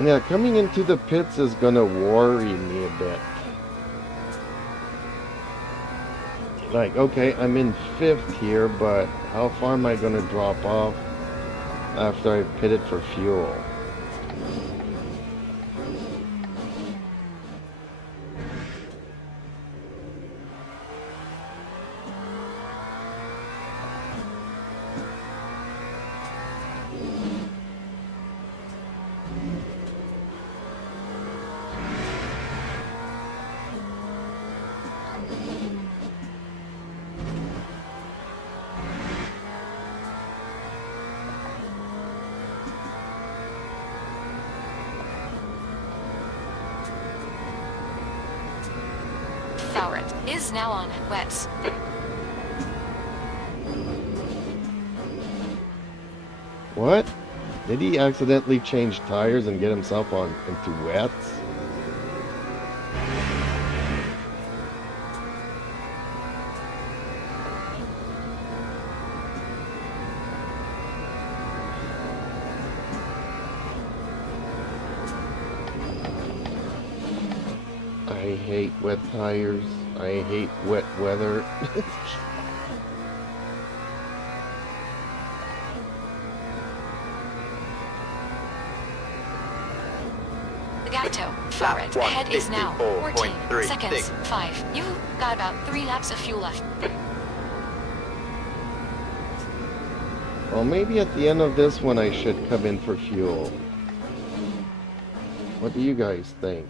Yeah, coming into the pits is gonna worry me a bit. Like, okay, I'm in 5th here, but how far am I gonna drop off after I pitted for fuel? Fowrit is now on wets. What? Did he accidentally change tires and get himself on into wets? I hate wet tires. I hate wet weather. Gato, Fowrit, one, ahead is now 14 54.36. seconds. 5. You've got about 3 laps of fuel left. Well, maybe at the end of this one I should come in for fuel. What do you guys think?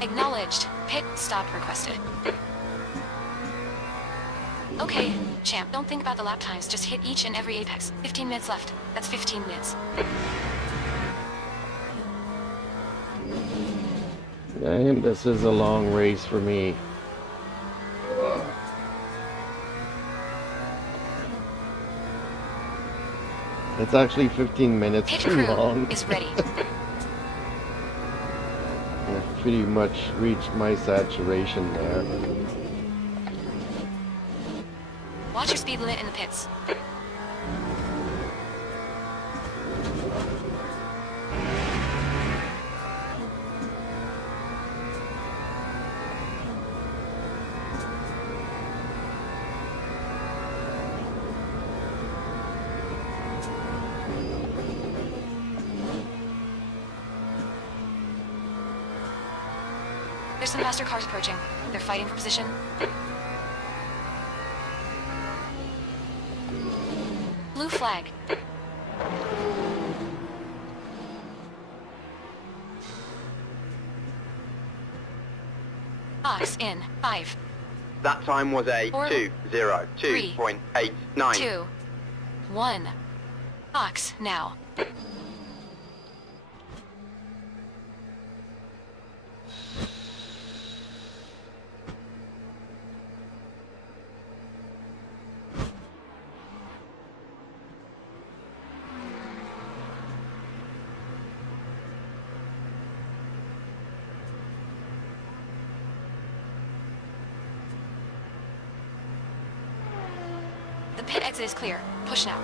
Acknowledged. Pit stop requested. Okay, champ, don't think about the lap times, just hit each and every apex. 15 minutes left. That's 15 minutes. Damn, this is a long race for me. It's actually 15 minutes Pit too crew long. is ready. I've pretty much reached my saturation there. Watch your speed limit in the pits. There's some faster cars approaching. They're fighting for position. Blue flag. Ox in 5, That time was a 4, 2:02.89. 2, 1. Ox now. The pit exit is clear. Push now.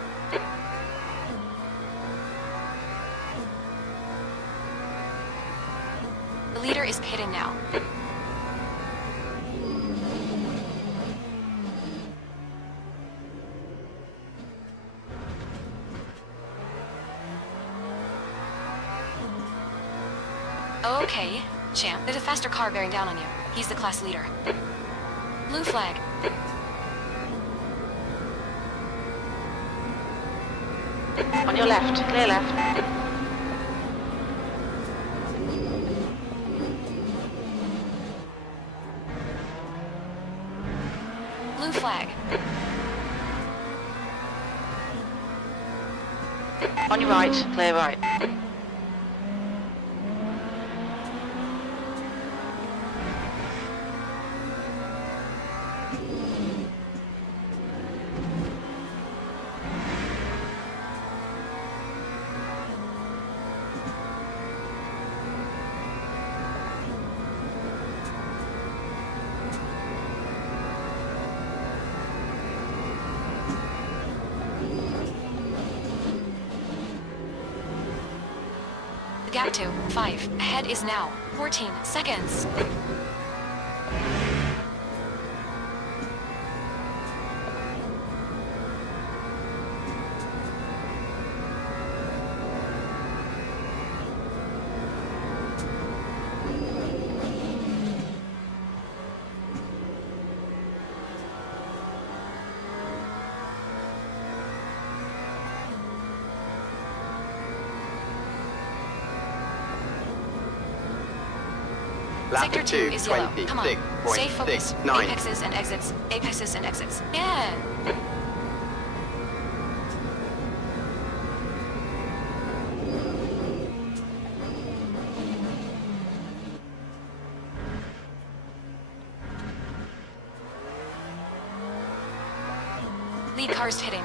The leader is pitting now. Okay, champ. There's a faster car bearing down on you. He's the class leader. Blue flag. On your left. Clear left. Blue flag. On your right. Clear right. Gap to 5. Ahead is now 14 seconds. Lap Sector 2 is yellow. Come on. Stay focused. 26.69. Apexes and exits. Apexes and exits. Yeah. Lead cars hitting.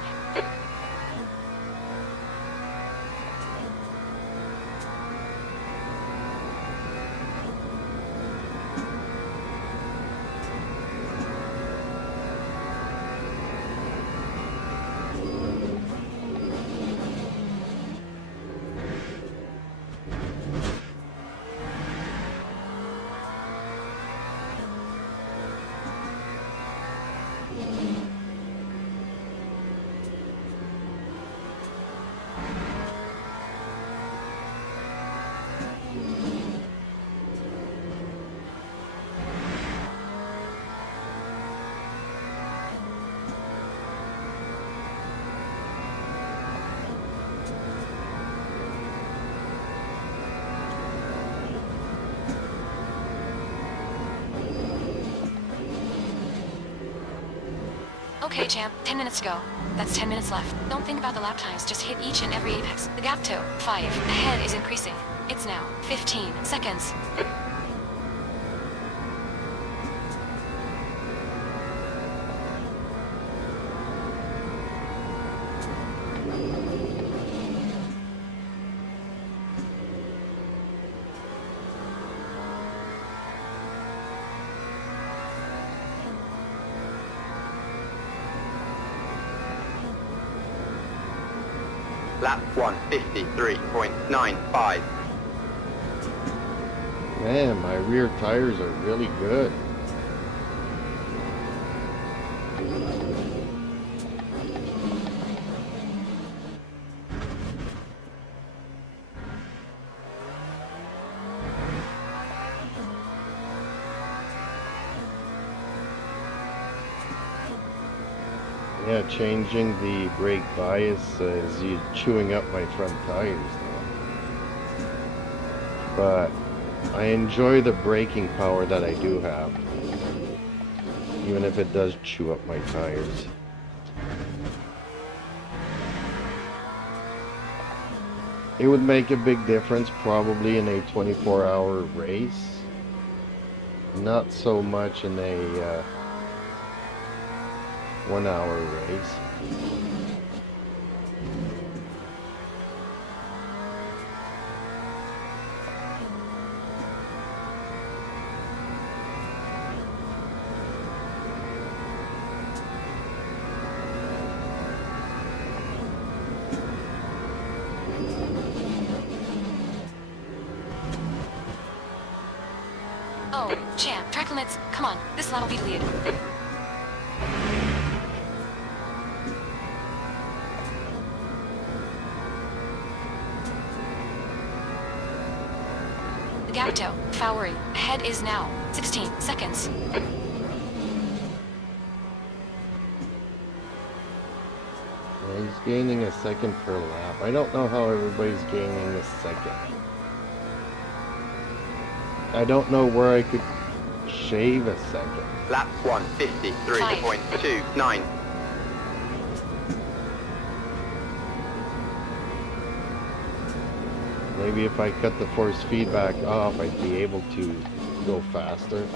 Okay, champ. 10 minutes to go. That's 10 minutes left. Don't think about the lap times. Just hit each and every apex. The gap to 5. Ahead is increasing. It's now 15 seconds. Lap 153.95. Man, my rear tires are really good. Yeah, changing the brake bias is chewing up my front tires now. But I enjoy the braking power that I do have, even if it does chew up my tires. It would make a big difference probably in a 24-hour race, not so much in a 1-hour race. Oh, champ. Track limits. Come on. This lap will be the lead. The Gap toe, Fowry. Ahead is now 16 seconds. Yeah, he's gaining a second per lap. I don't know how everybody's gaining a second. I don't know where I could shave a second. Lap 1:53.29. Maybe if I cut the force feedback off, I'd be able to go faster.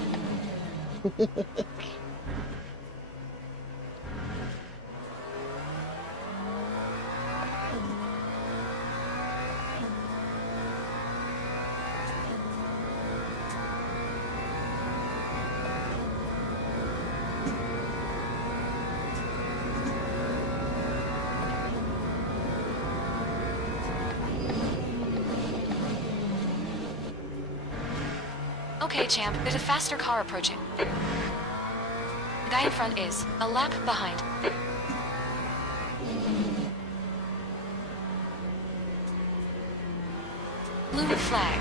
Okay, champ, there's a faster car approaching. The guy in front is a lap behind. Blue flag.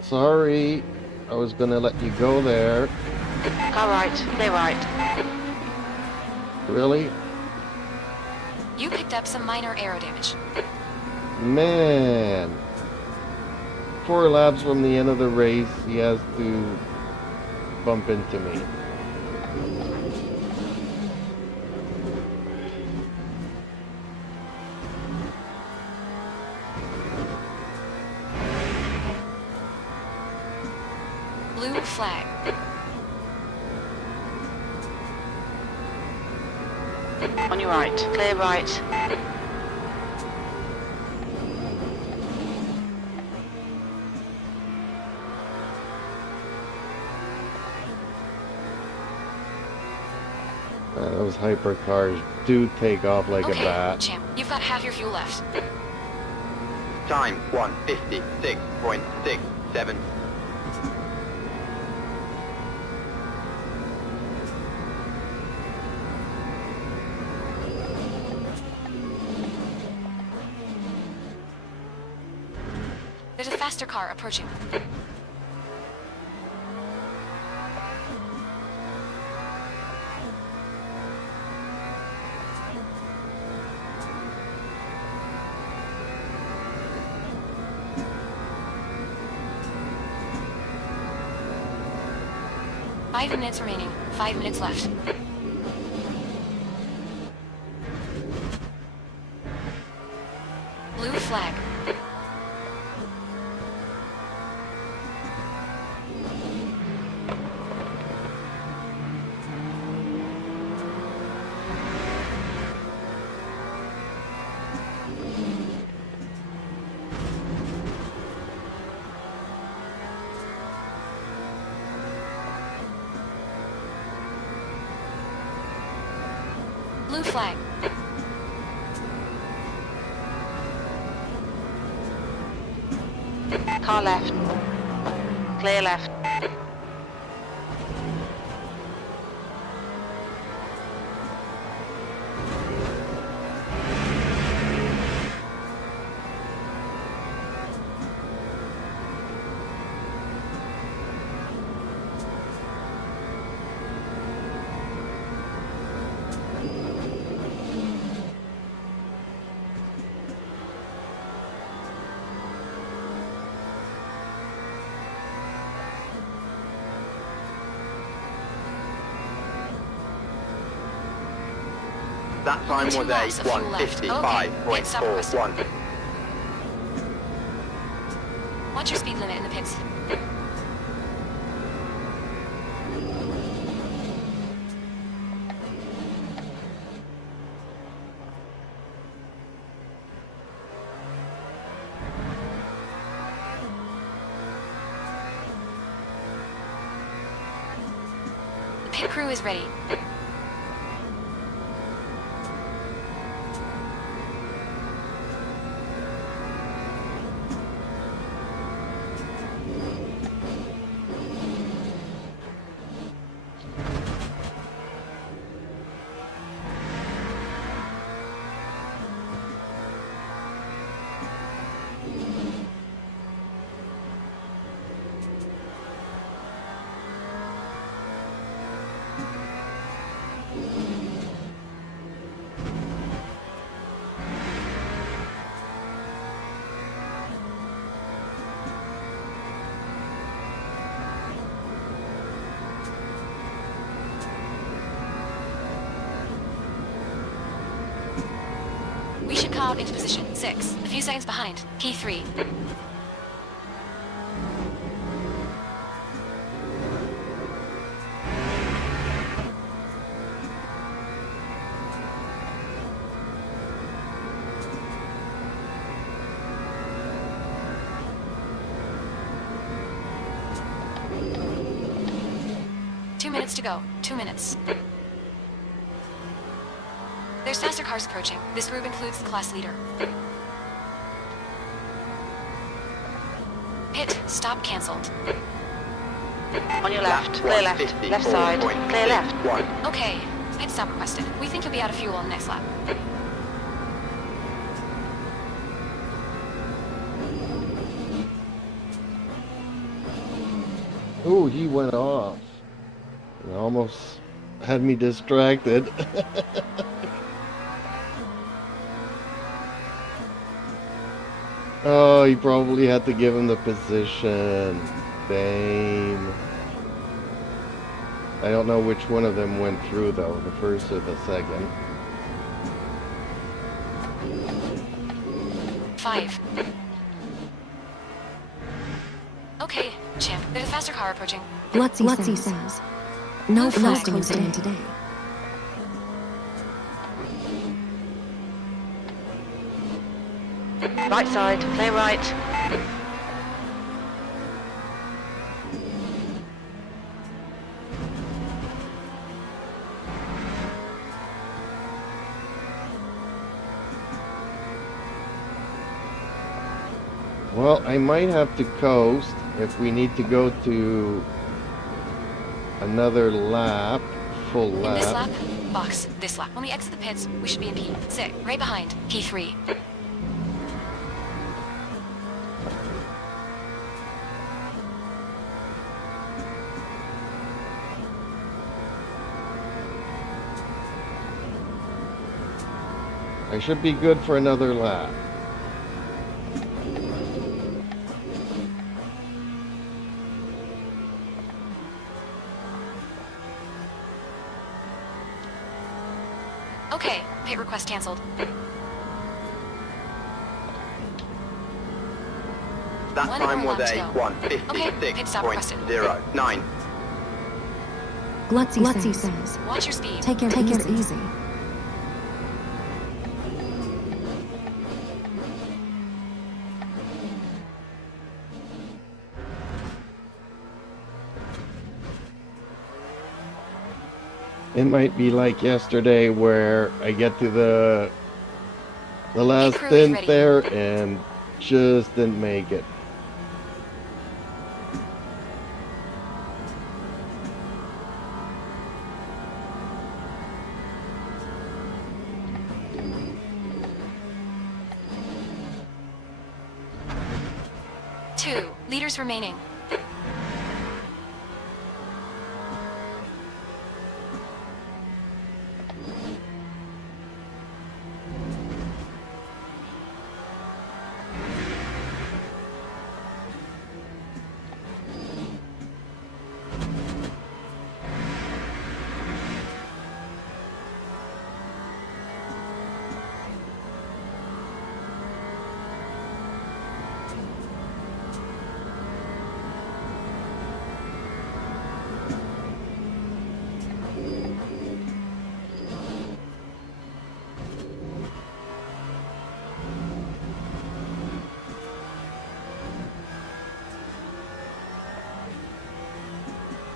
Sorry, I was gonna let you go there. Car right, clear right. Really? You picked up some minor aero damage. Man. 4 laps from the end of the race, he has to bump into me. Blue flag. On your right, clear right. Those hypercars do take off like a Okay, bat. champ, you've got half your fuel left. Time 1:56.67. There's a faster car approaching. Five minutes remaining. 5 minutes left. Blue flag. Blue flag. Car left. Clear left. That time was a 1:55.41. Watch your speed limit in the pits. The pit crew is ready. We should come out into position. 6. A few seconds behind. P3. To go. 2 minutes. There's faster cars approaching. This group includes the class leader. Pit stop cancelled. On your left. Clear left. Left side. Clear left. Okay. Pit stop requested. We think you'll be out of fuel on the next lap. Oh, he went off. It almost had me distracted. Oh, he probably had to give him the position. Dang. I don't know which one of them went through though, the first or the second. 5. Okay, champ. There's a faster car approaching. Glutzy says, no posting today. Right side. Clear right. Well, I might have to coast if we need to go to another lap, full In lap. this lap, box. This lap. When we exit the pits, we should be in P6. Right behind. P3. I should be good for another lap. Okay, pit request cancelled. That One time more was lap to go. Okay, pit stop requested. 156.09. Glutzy says, Watch your speed. take it easy. It might be like yesterday where I get to the last crew is stint ready. there and just didn't make it. Two leaders remaining.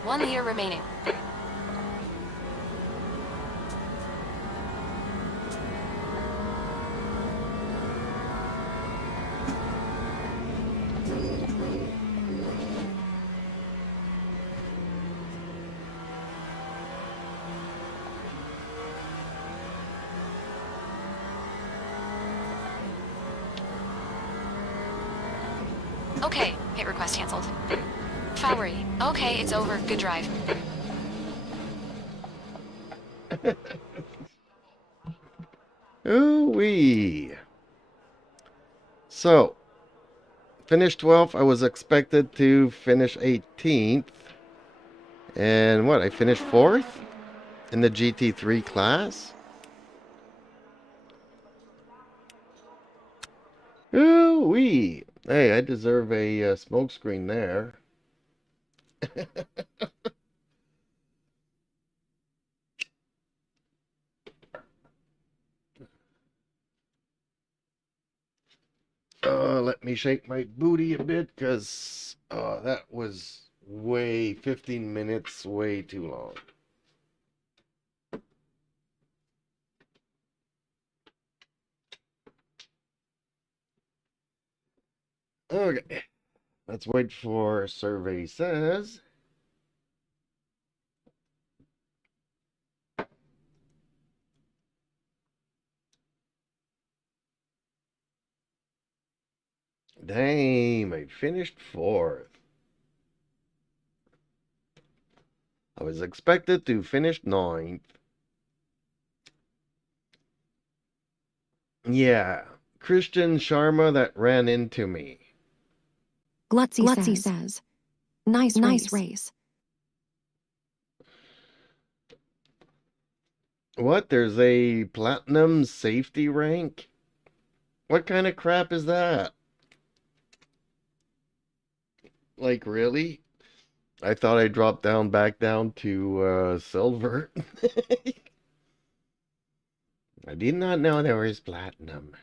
One leader remaining. Okay, pit request cancelled. Flowery. Okay, it's over. Good drive. Ooh-wee. So, finished 12th. I was expected to finish 18th. And what? I finished 4th in the GT3 class. Ooh-wee. Hey, I deserve a smoke screen there. Let me shake my booty a bit, because that was 15 minutes, way too long. Okay, let's wait for survey says. Damn, I finished 4th. I was expected to finish 9th. Yeah, Christian Sharma that ran into me. Glutzy says, nice race. What? There's a platinum safety rank? What kind of crap is that? Like, really? I thought I dropped back down to silver. I did not know there was platinum.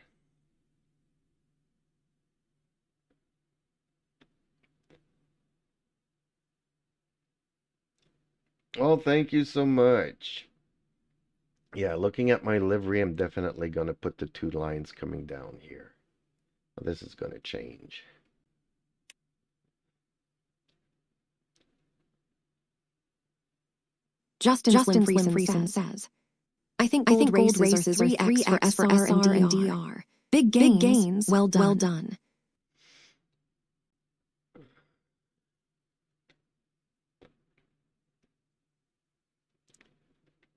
Well, thank you so much. Yeah, looking at my livery, I'm definitely going to put the 2 lines coming down here. This is going to change. Justin Slim Friesen says, I think gold races are 3x for SR and DR. Big gains. Well done.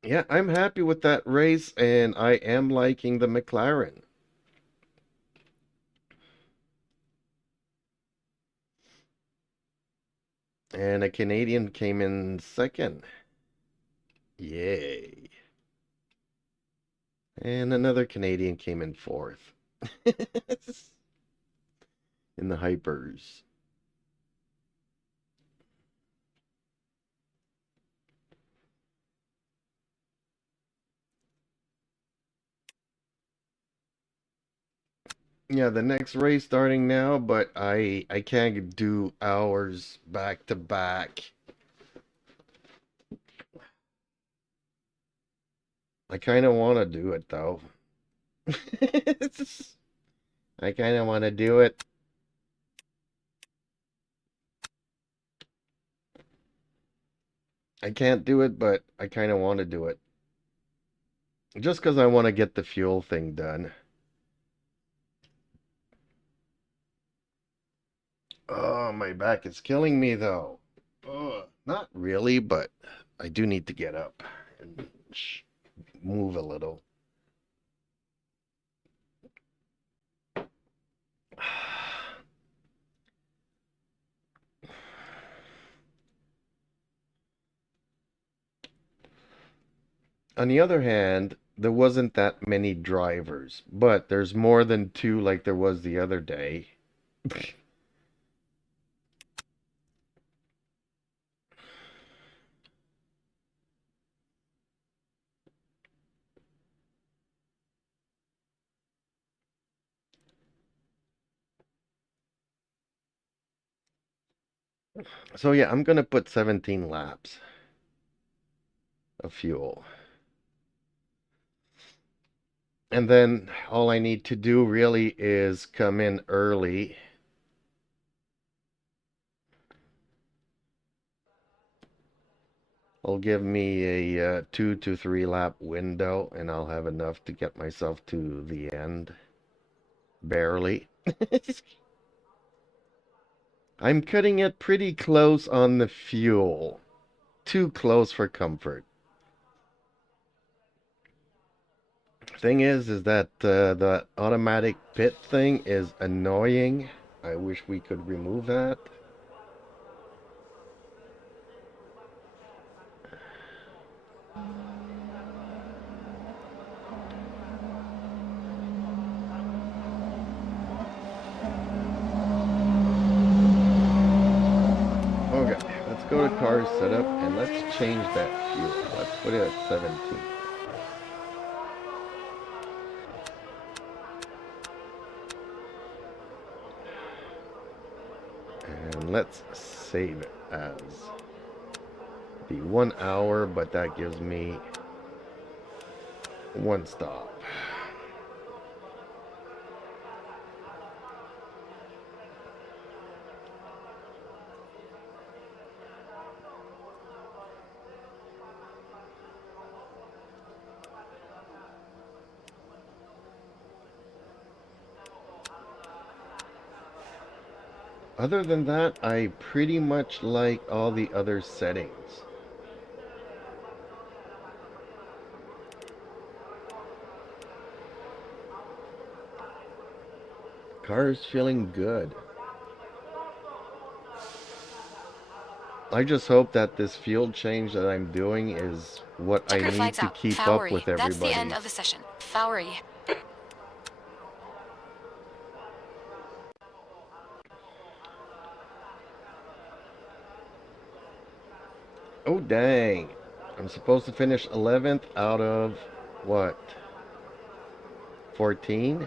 Yeah, I'm happy with that race, and I am liking the McLaren. And a Canadian came in 2nd. Yay. And another Canadian came in 4th. In the hypers. Yeah, the next race starting now, but I can't do hours back to back. I kind of want to do it though. I kind of want to do it. I can't do it, but I kind of want to do it. Just because I want to get the fuel thing done. Oh, my back is killing me though. Not really, but I do need to get up and move a little. On the other hand, there wasn't that many drivers, but there's more than 2 like there was the other day. So yeah, I'm gonna put 17 laps of fuel. And then all I need to do really is come in early. It'll give me a 2 to 3 lap window, and I'll have enough to get myself to the end. Barely. I'm cutting it pretty close on the fuel. Too close for comfort. Thing is that the automatic pit thing is annoying. I wish we could remove that. car is set up, and let's change that fuel. Let's put it at 17. And let's save it as the 1 hour, but that gives me 1 stop. Other than that, I pretty much like all the other settings. Car is feeling good. I just hope that this field change that I'm doing is what I need to keep up with everybody. That's the end of the session. Flowery. Oh dang. I'm supposed to finish 11th out of what? 14?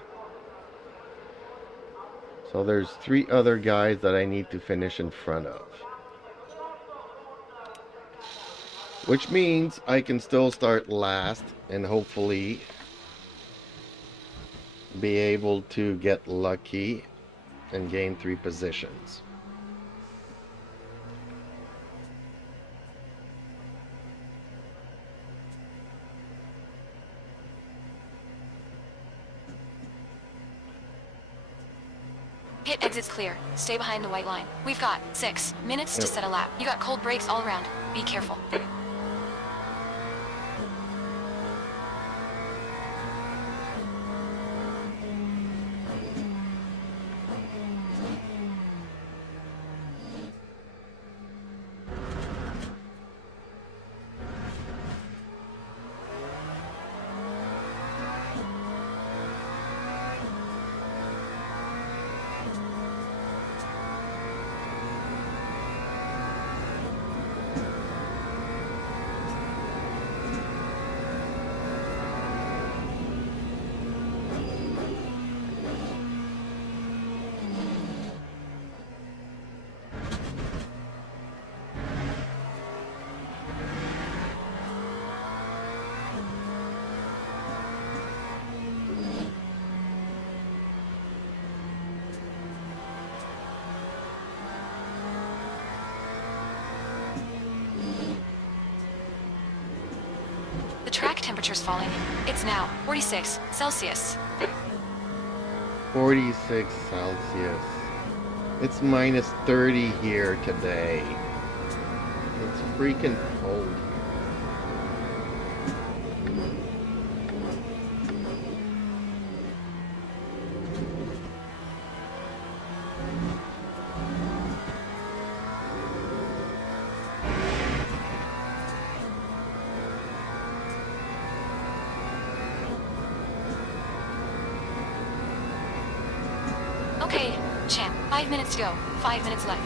So there's 3 other guys that I need to finish in front of. Which means I can still start last and hopefully be able to get lucky and gain 3 positions. Pit exit's clear. Stay behind the white line. We've got 6 minutes to set a lap. You got cold brakes all around. Be careful. The track temperature's falling. It's now 46 Celsius. 46 Celsius. It's minus 30 here today. It's freaking cold. Okay, champ. 5 minutes to go. 5 minutes left.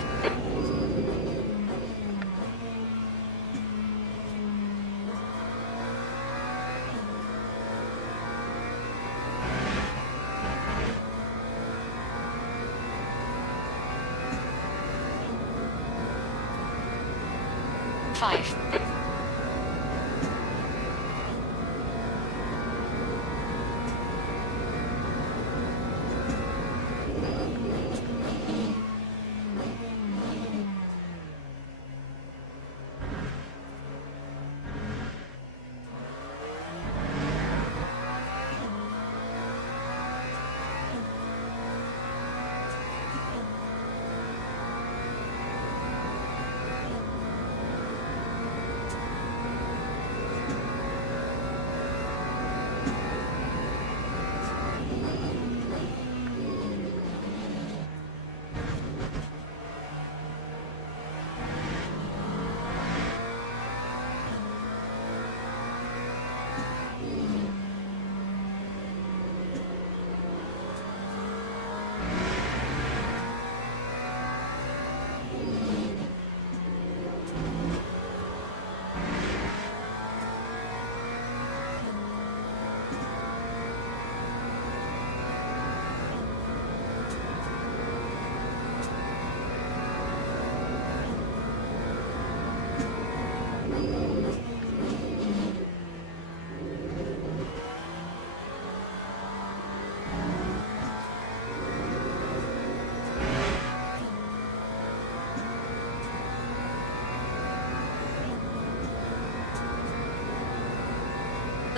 Five.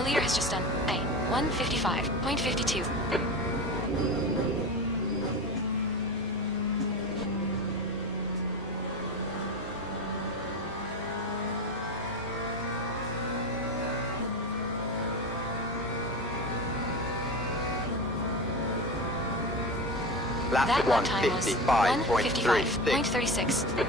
The leader has just done a 155.52. Lap That lap time was 155.36. 155.36.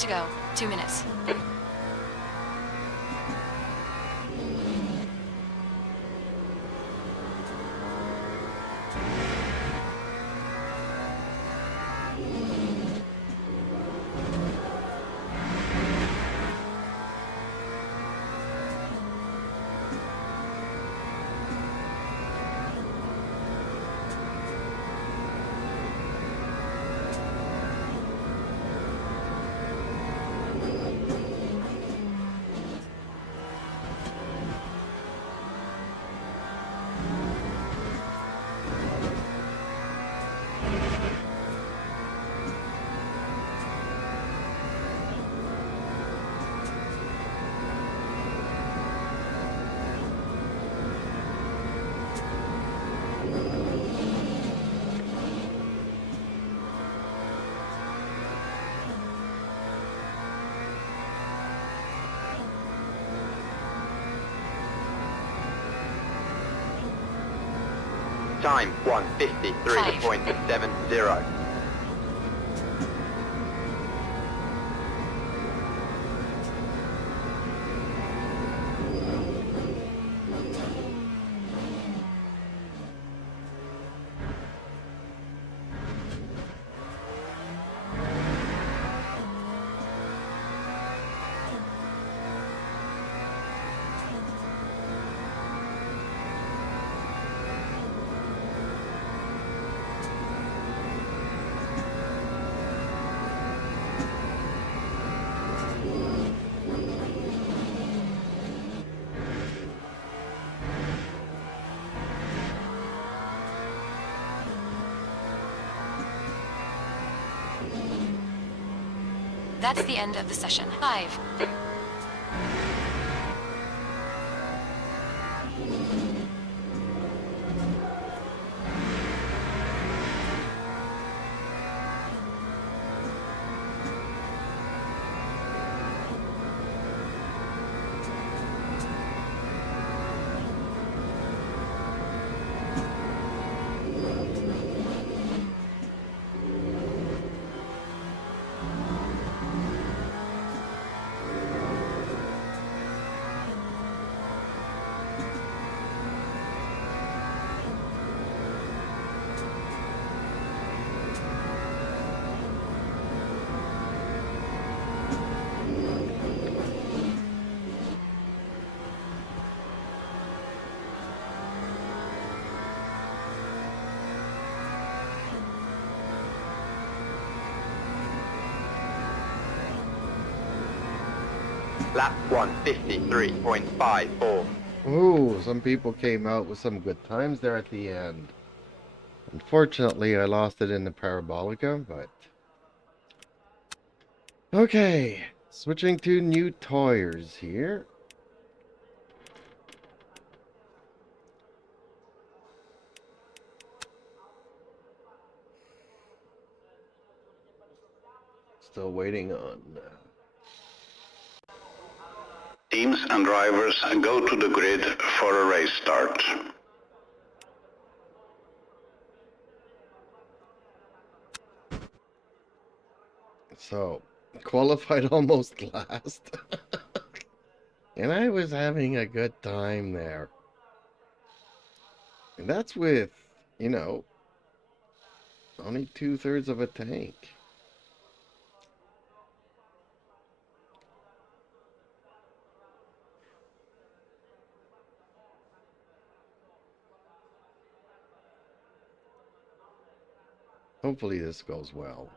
To go. 2 minutes. Time 153.70. That's the end of the session. 5. Lap 153.54. Ooh, some people came out with some good times there at the end. Unfortunately, I lost it in the Parabolica, but... Okay, switching to new tires here. Still waiting on... Teams and drivers go to the grid for a race start. So, qualified almost last. And I was having a good time there. And that's with, you know, Only 2/3 of a tank. Hopefully this goes well.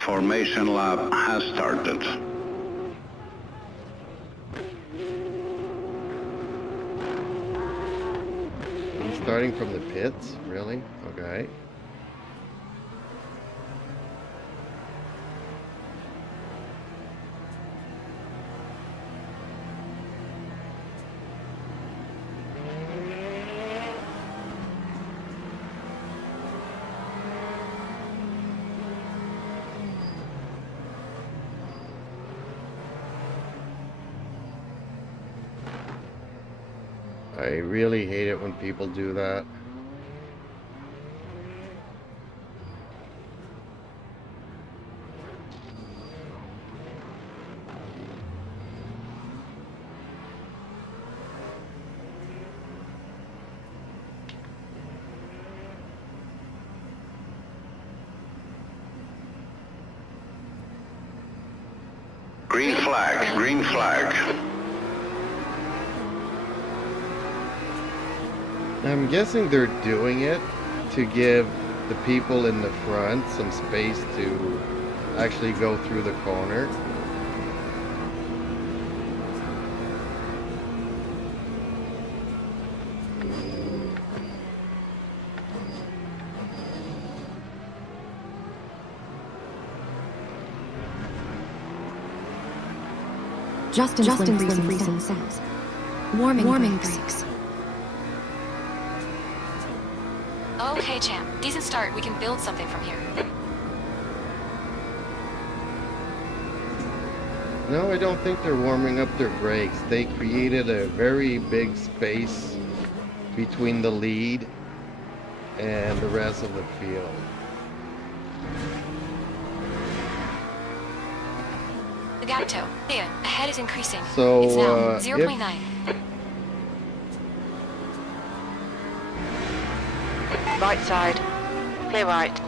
Formation lap has started. I'm starting from the pits? Really? Okay. I really hate it when people do that. Green flag, green flag. I'm guessing they're doing it to give the people in the front some space to actually go through the corner. Justin Slim Friesen says, warming brakes. Okay, champ. Decent start. We can build something from here. No, I don't think they're warming up their brakes. They created a very big space between the lead and the rest of the field. The gap toe. There. Ahead is increasing. So, it's now if- 0.9. Right side. Clear right.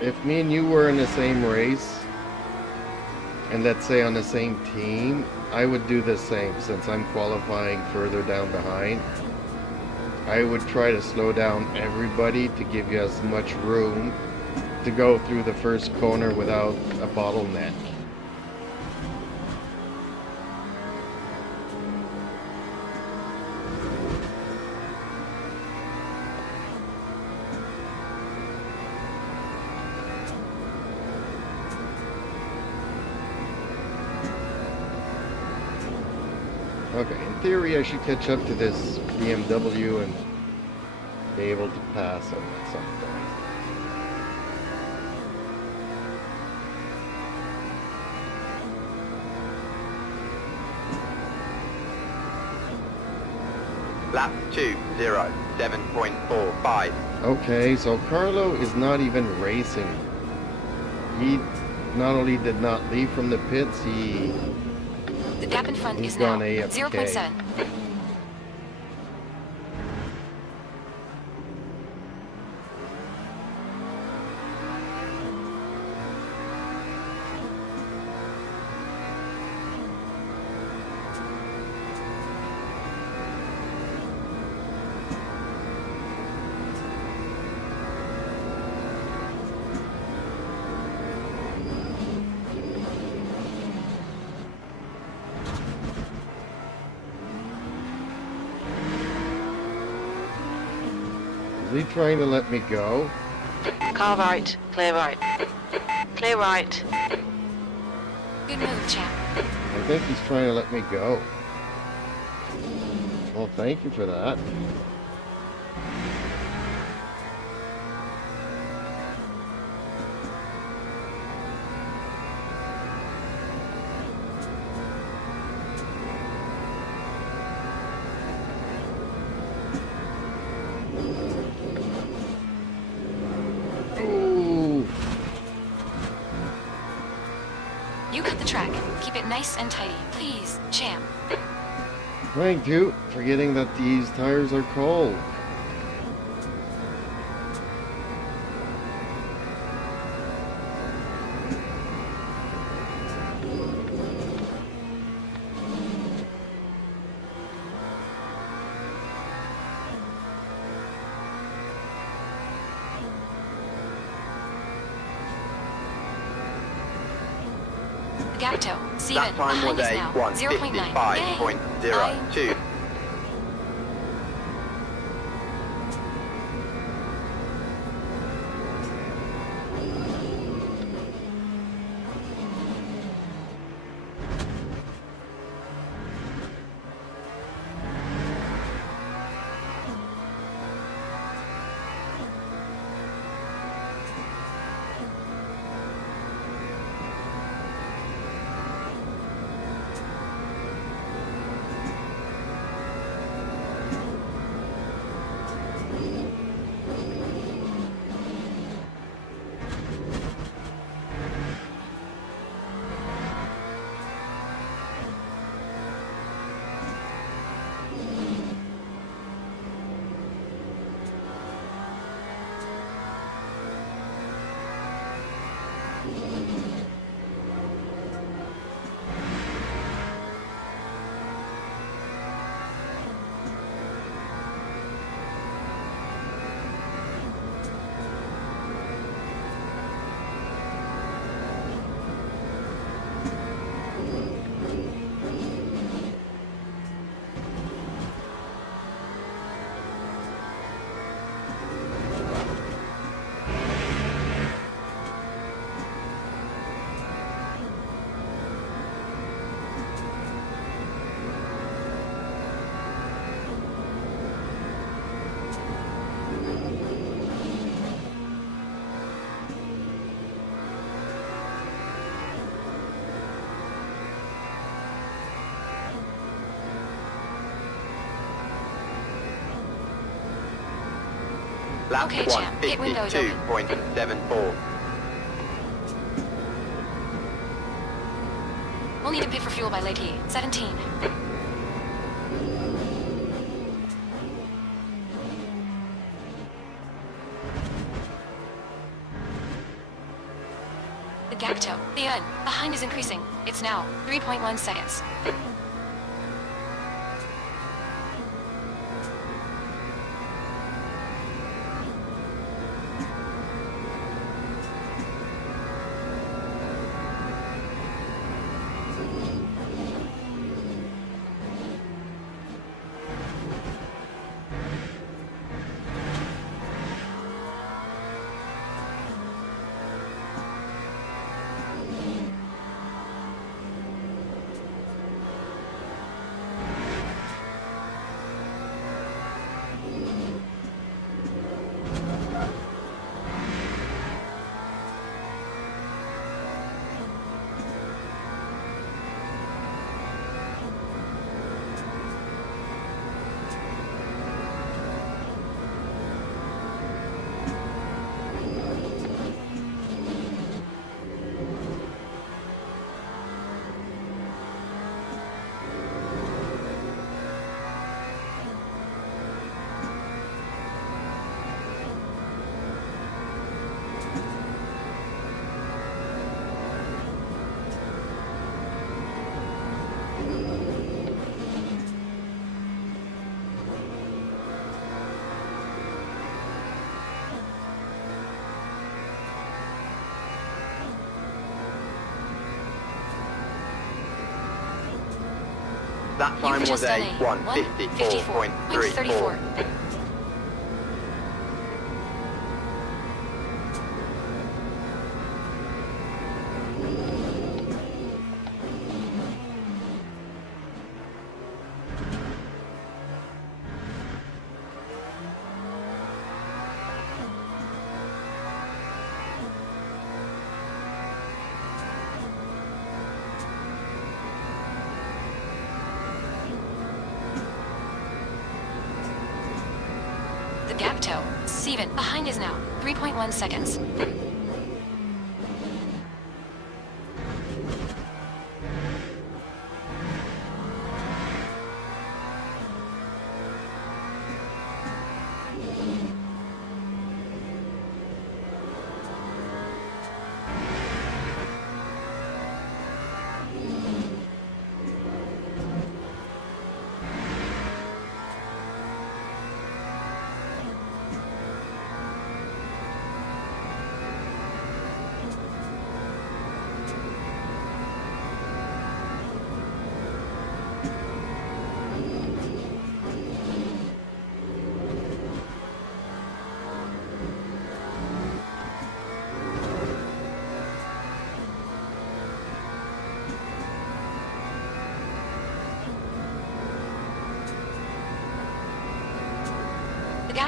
If me and you were in the same race, and let's say on the same team, I would do the same since I'm qualifying further down behind. I would try to slow down everybody to give you as much room to go through the first corner without a bottleneck. Okay, in theory I should catch up to this BMW and be able to pass him at some point. Lap 2:0, 7.45. Okay, so Carlo is not even racing. He not only did not leave from the pits, The gap in front he's is now gone AFK. 0.7. Is he trying to let me go? Car right. Clear right. Clear right. Good move, champ. I think he's trying to let me go. Well, thank you for that. You cut the track. Keep it nice and tidy. Please, champ. Thank you, forgetting that these tires are cold. Gap toe. See That it. time was Behind us now. 0.9. 1:55.02. Lap Okay, champ. Pit window's open. 1:52.74. We'll need to pit for fuel by late heat. 17. The gap toe. The end. Behind is increasing. It's now 3.1 seconds. That You time were was just a on a 1:54.34. The gap toe. Steven. Behind is now 3.1 seconds.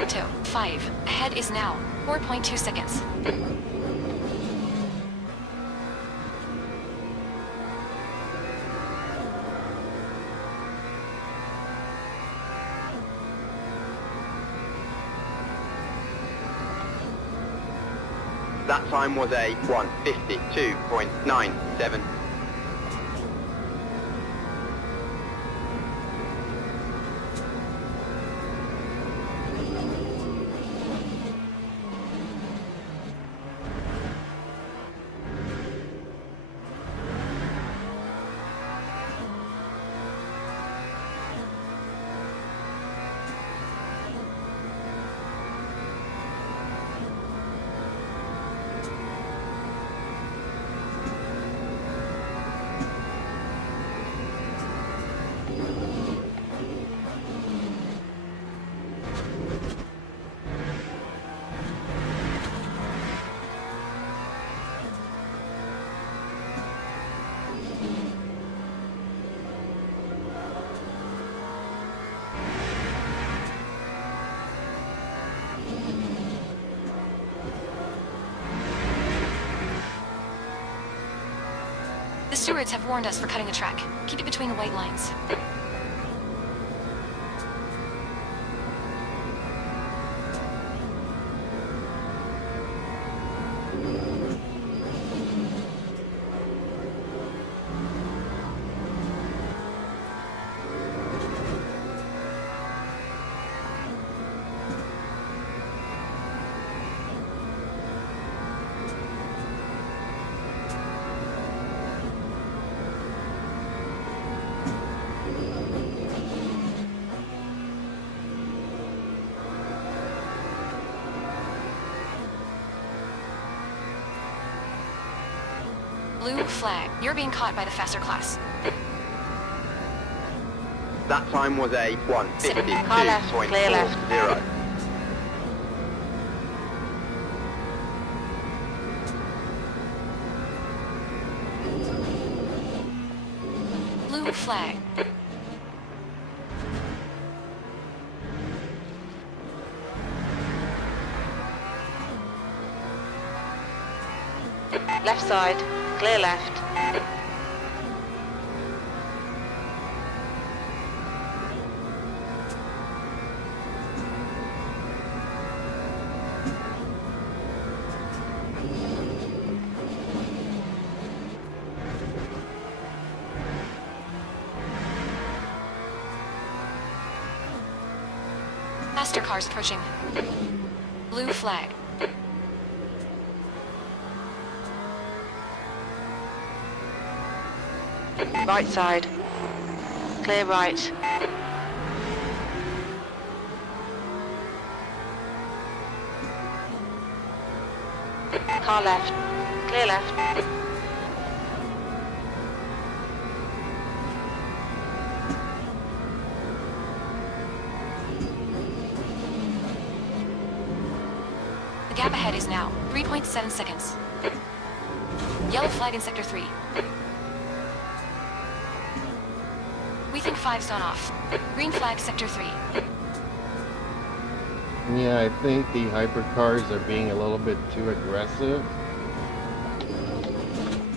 Gap tow, 5. Ahead is now, 4.2 seconds. That time was a 1:52.97. The stewards have warned us for cutting the track. Keep it between the white lines. Blue flag. You're being caught by the faster class. That time was a Car left, clear left. 1:52.40. Blue flag. Left side, clear left. Faster cars approaching. Blue flag. Right side, clear right. Car left, clear left. The gap ahead is now 3.7 seconds. Yellow flag in sector 3. We think 5's gone off. Green flag sector 3. Yeah, I think the hypercars are being a little bit too aggressive.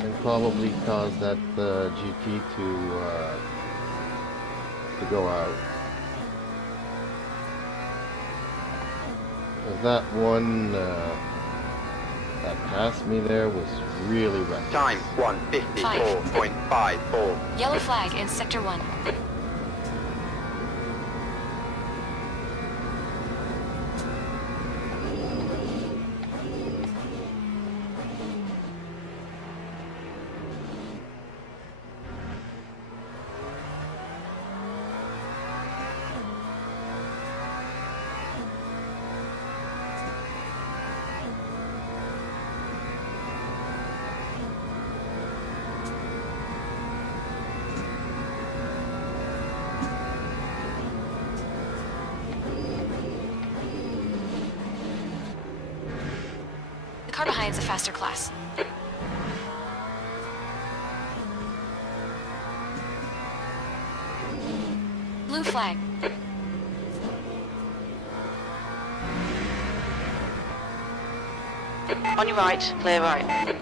And probably caused that GT to go out. Because that one that passed me there was really reckless. Time 1:54.54. Yellow flag in sector 1. The car behind's a faster class. Blue flag. On your right, clear right.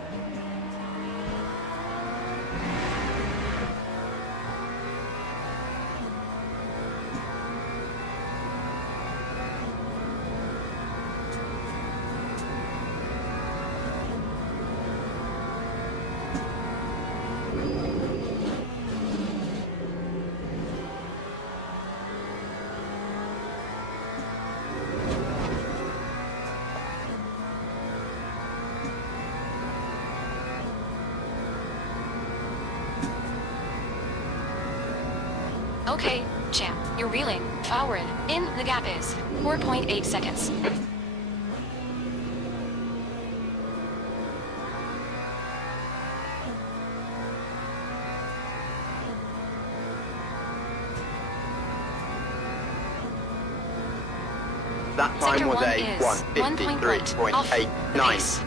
Okay, champ, you're reeling. Forward. In the gap is 4.8 seconds. That time Sector was 1 a is 1.1 off the 1:53.89. base.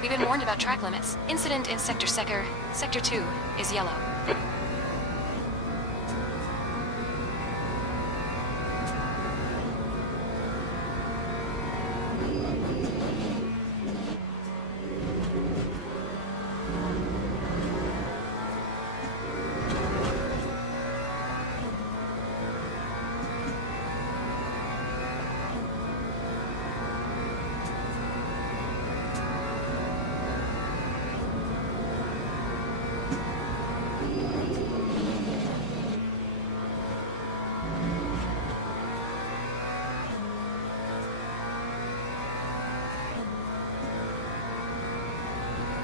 We've been warned about track limits. Incident in Sector 2 is yellow.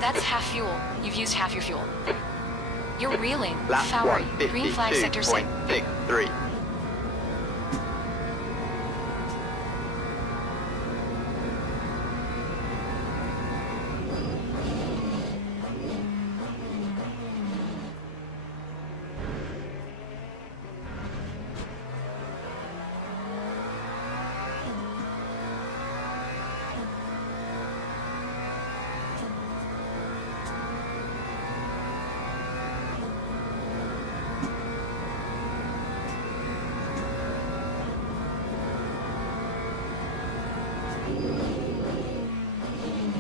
That's half fuel. You've used half your fuel. You're reeling. Lap Fowry. Green flag Sector 6. 1:52.63.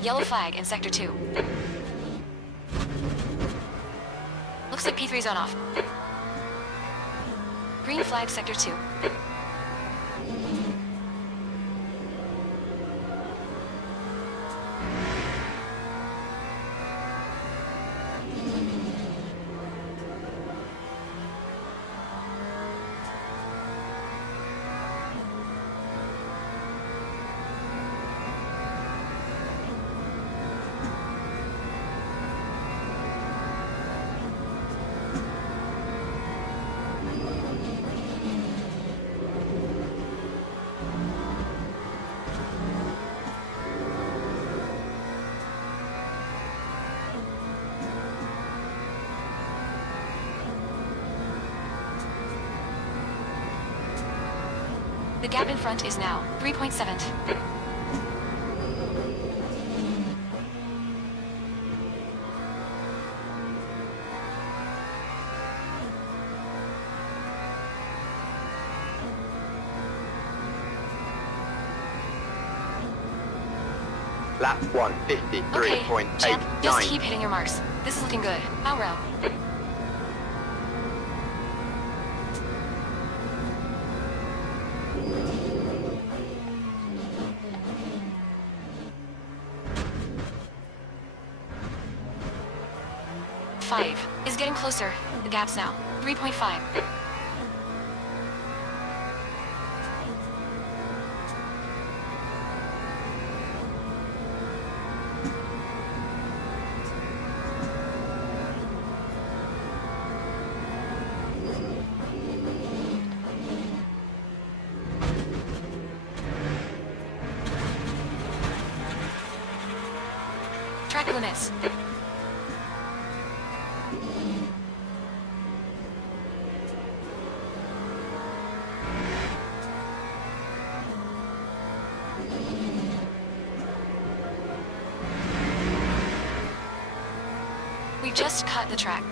Yellow flag in Sector 2. Looks like P3's on off. Green flag Sector 2. The gap in front is now 3.7. Lap Okay, champ, just 1:53.89. keep hitting your marks. This is looking good. Power. 5 is getting closer. The gap's now 3.5. Track limits. We just cut the track.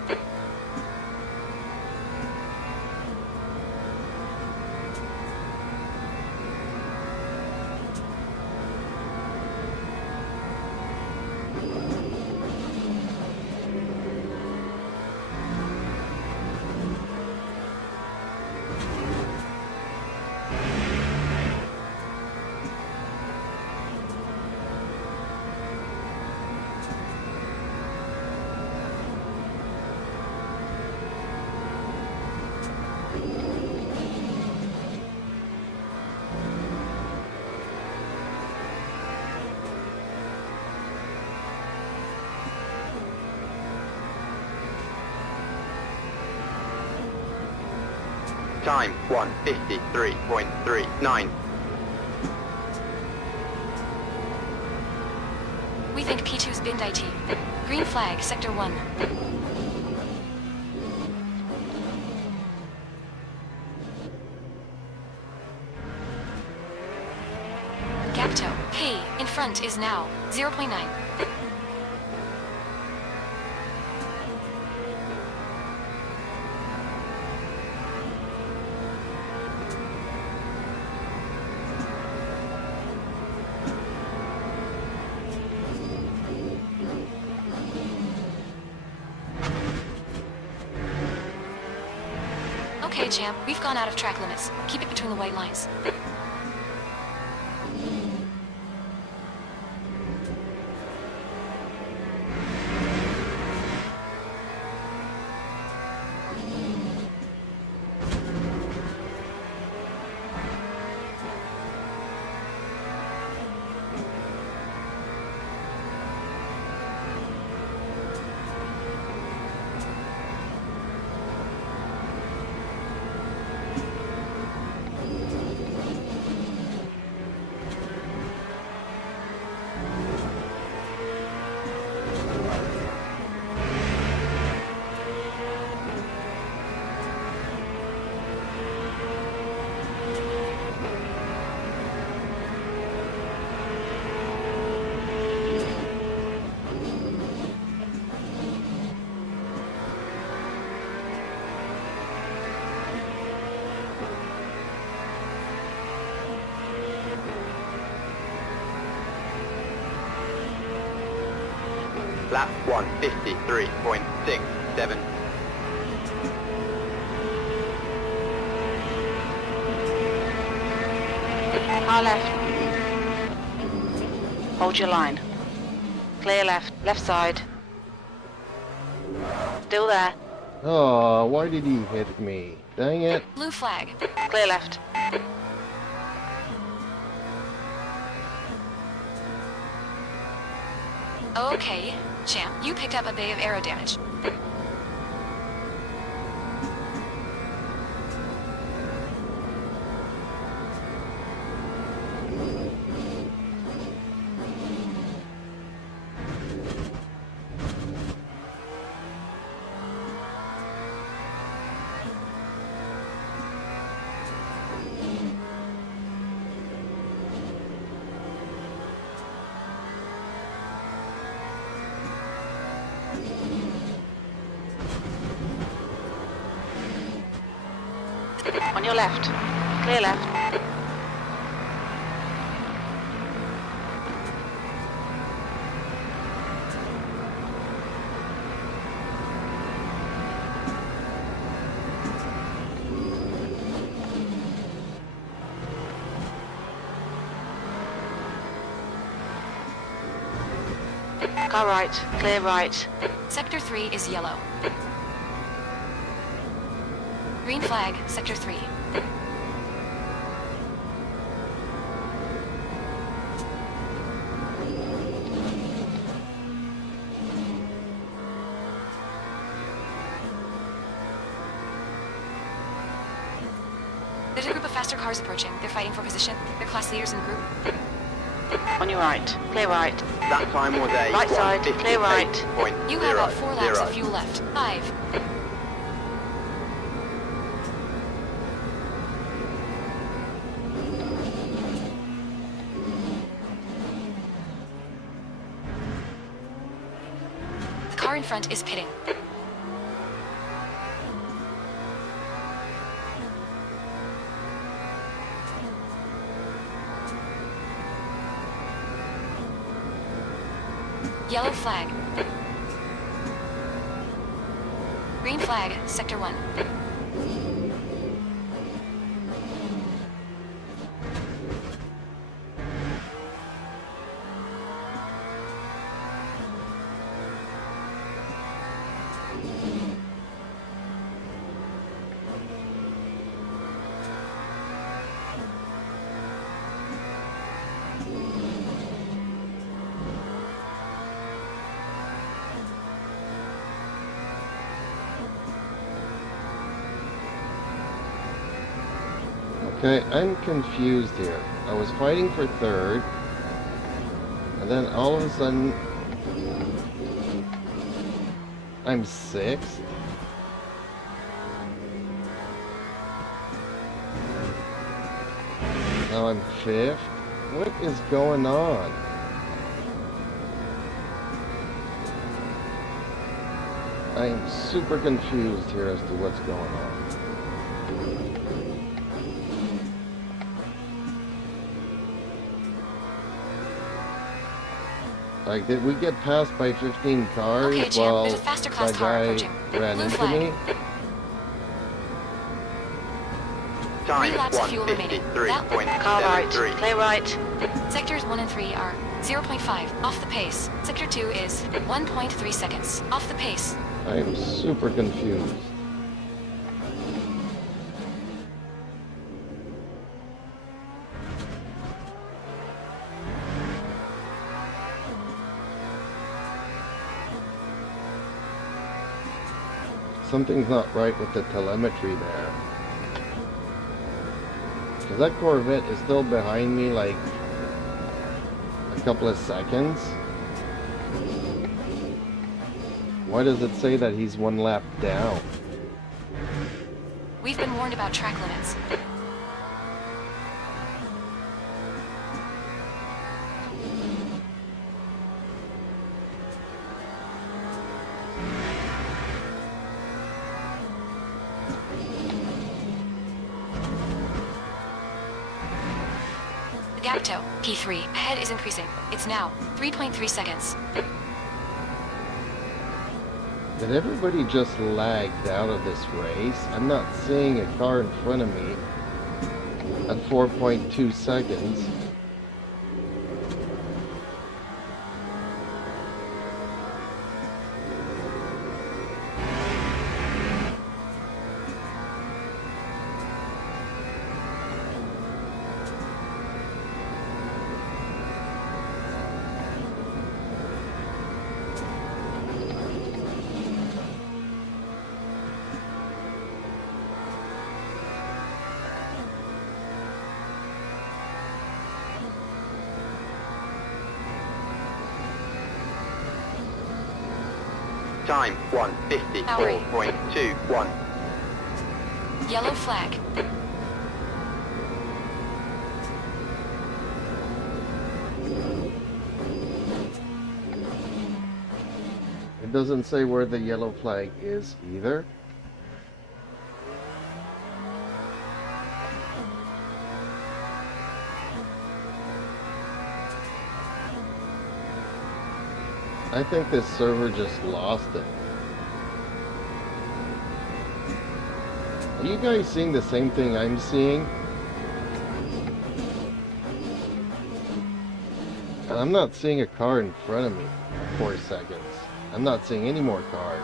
Time 1:53.39. We think P2's binned IT. Green flag, Sector 1. Gap toe. P in front is now 0.9. Okay, champ, we've gone out of track limits. Keep it between the white lines. Lap 1:53.67. Car left. Hold your line. Clear left. Left side. Still there. Oh, why did he hit me? Dang it. Blue flag. Clear left. Okay, champ, you picked up a bay of aero damage. On your left. Clear left. Car right, clear right. Sector 3 is yellow. Green flag, Sector 3. There's a group of faster cars approaching. They're fighting for position. They're class leaders in the group. On your right, clear right. That time was a Right side, clear right. 1:58.00. You have about 4 laps of fuel left. 5. The car in front is pitting. Yellow flag. Green flag, Sector 1. Okay, I'm confused here. I was fighting for third, and then all of a sudden, I'm sixth. Now I'm fifth. What is going on? I am super confused here as to what's going on. Like, did we get passed by 15 cars Okay, Jim, while there's a faster class that car guy approaching. ran Blue into flag. me? Time 3 laps of fuel remaining. That Car right, 1:53. clear right. Sectors 1 and 3 are 0.5 off the pace. Sector 2 is 1.3 seconds off the pace. I am super confused. Something's not right with the telemetry there. Because that Corvette is still behind me like a couple of seconds. Why does it say that he's 1 lap down? We've been warned about track limits. The gap to P3 ahead is increasing. It's now 3.3 seconds. Did everybody just lagged out of this race? I'm not seeing a car in front of me at 4.2 seconds. Time 1:54.21. Yellow flag. It doesn't say where the yellow flag is either. I think this server just lost it. Are you guys seeing the same thing I'm seeing? I'm not seeing a car in front of me. 4 seconds. I'm not seeing any more cars.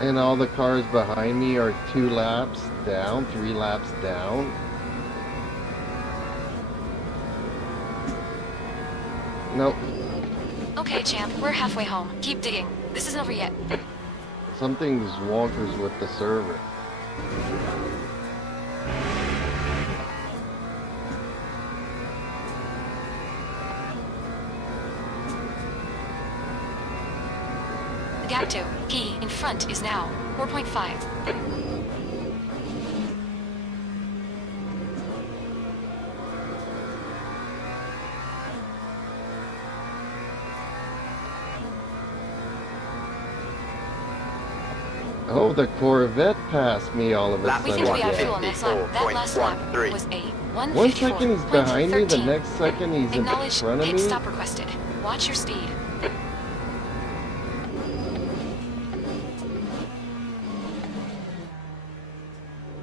And all the cars behind me are 2 laps down, 3 laps down. Nope. Okay, champ, we're halfway home. Keep digging. This isn't over yet. Something's wonkers with the server. The gap to P in front is now 4.5. Oh, the Corvette passed me all of a Lap We sudden. think we have again. fuel next lap. That last lap 54.13. was a 1 second he's behind me, the 154.13. next second he's in Acknowledge front of pit me. stop requested. Watch your speed.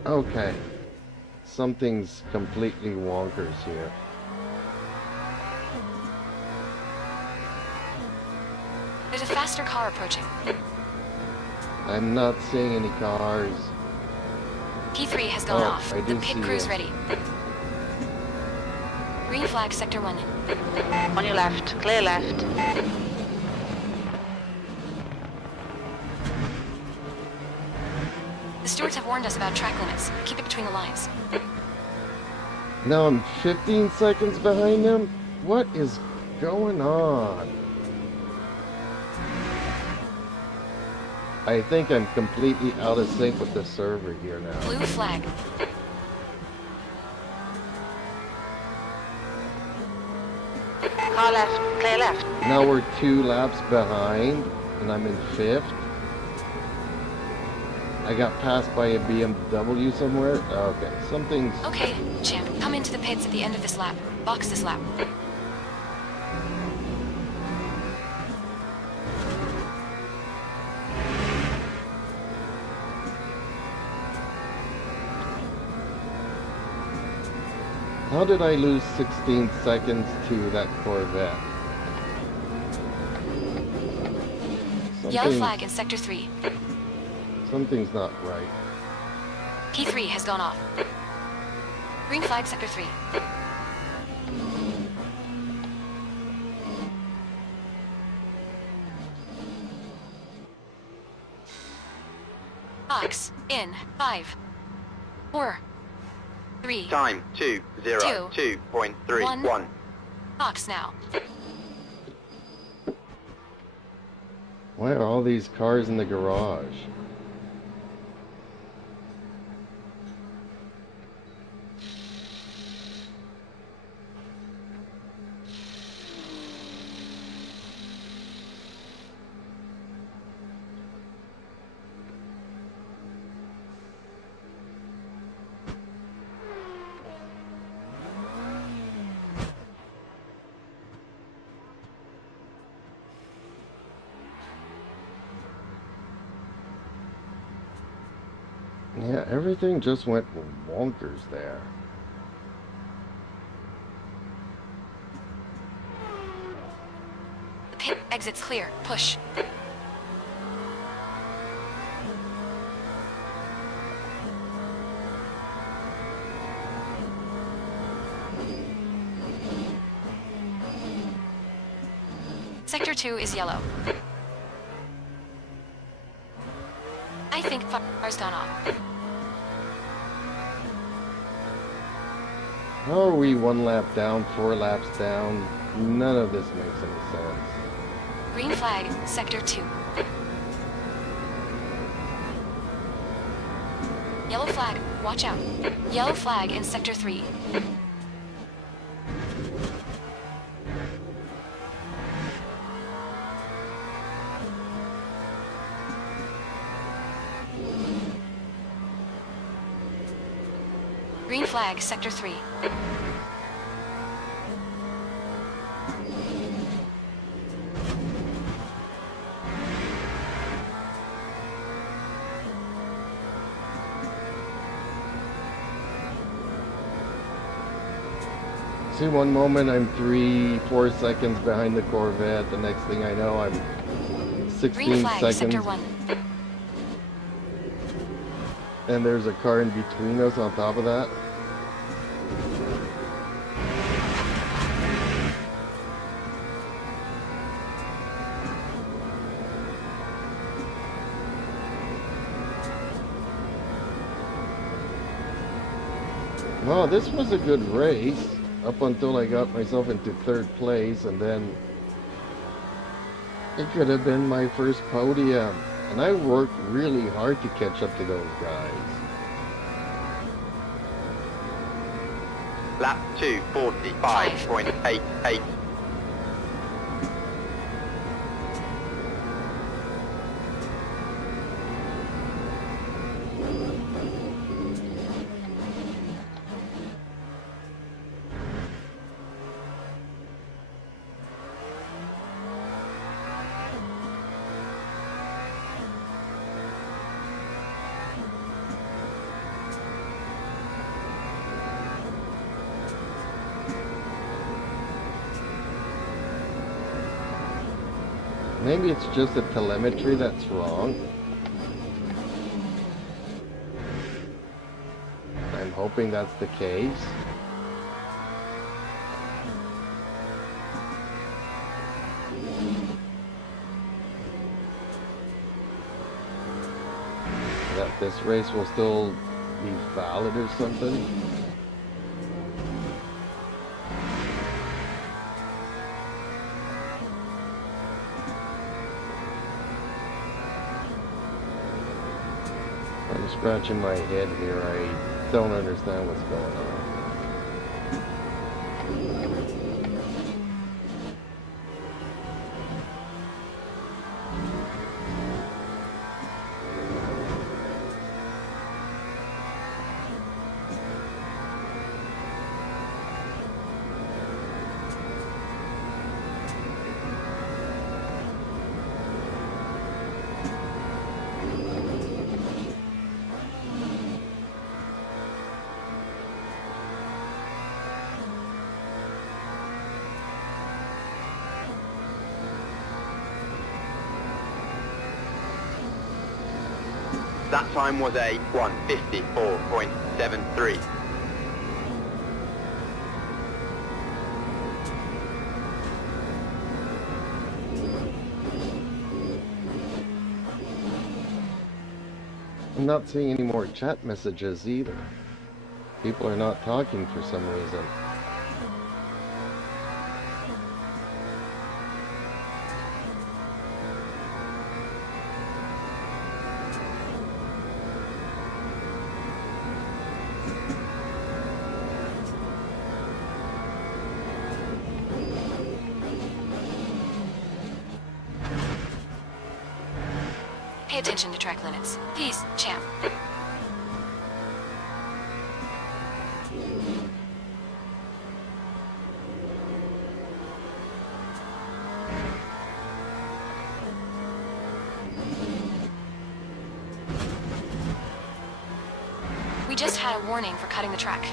Okay. Something's completely wonkers here. There's a faster car approaching. I'm not seeing any cars. P3 has gone Oh, off. I The do pit see crew's it. ready. Green flag, sector 1. On your left. Clear left. The stewards have warned us about track limits. Keep it between the lines. Now I'm 15 seconds behind him? What is going on? I think I'm completely out of sync with the server here now. Blue flag. Car left. Clear left. Now we're 2 laps behind, and I'm in 5th. I got passed by a BMW somewhere. Okay, something's... Okay, champ, come into the pits at the end of this lap. Box this lap. How did I lose 16 seconds to that Corvette? Yellow flag in sector 3. Something's not right. P3 has gone off. Green flag, sector 3. Box in 5, 4, 3. Time 2:02.31. Box now. Why are all these cars in the garage? Yeah, everything just went wonkers there. The pit exit's clear. Push. Sector 2 is yellow. I think fire's gone off. How are we 1 lap down, 4 laps down? None of this makes any sense. Green flag, sector 2. Yellow flag, watch out. Yellow flag in sector 3. flag, Sector 3. See, one moment I'm 3-4 seconds behind the Corvette. The next thing I know, I'm 16 Green flag, seconds. Sector 1. And there's a car in between us on top of that. Well, this was a good race up until I got myself into 3rd place, and then it could have been my first podium. And I worked really hard to catch up to those guys. Lap 2, 45.88. Maybe it's just the telemetry that's wrong. I'm hoping that's the case. That this race will still be valid or something. I'm scratching my head here. I don't understand what's going on. That time was a 1:54.73. I'm not seeing any more chat messages either. People are not talking for some reason. Pay attention to track limits. Peace, champ. We just had a warning for cutting the track.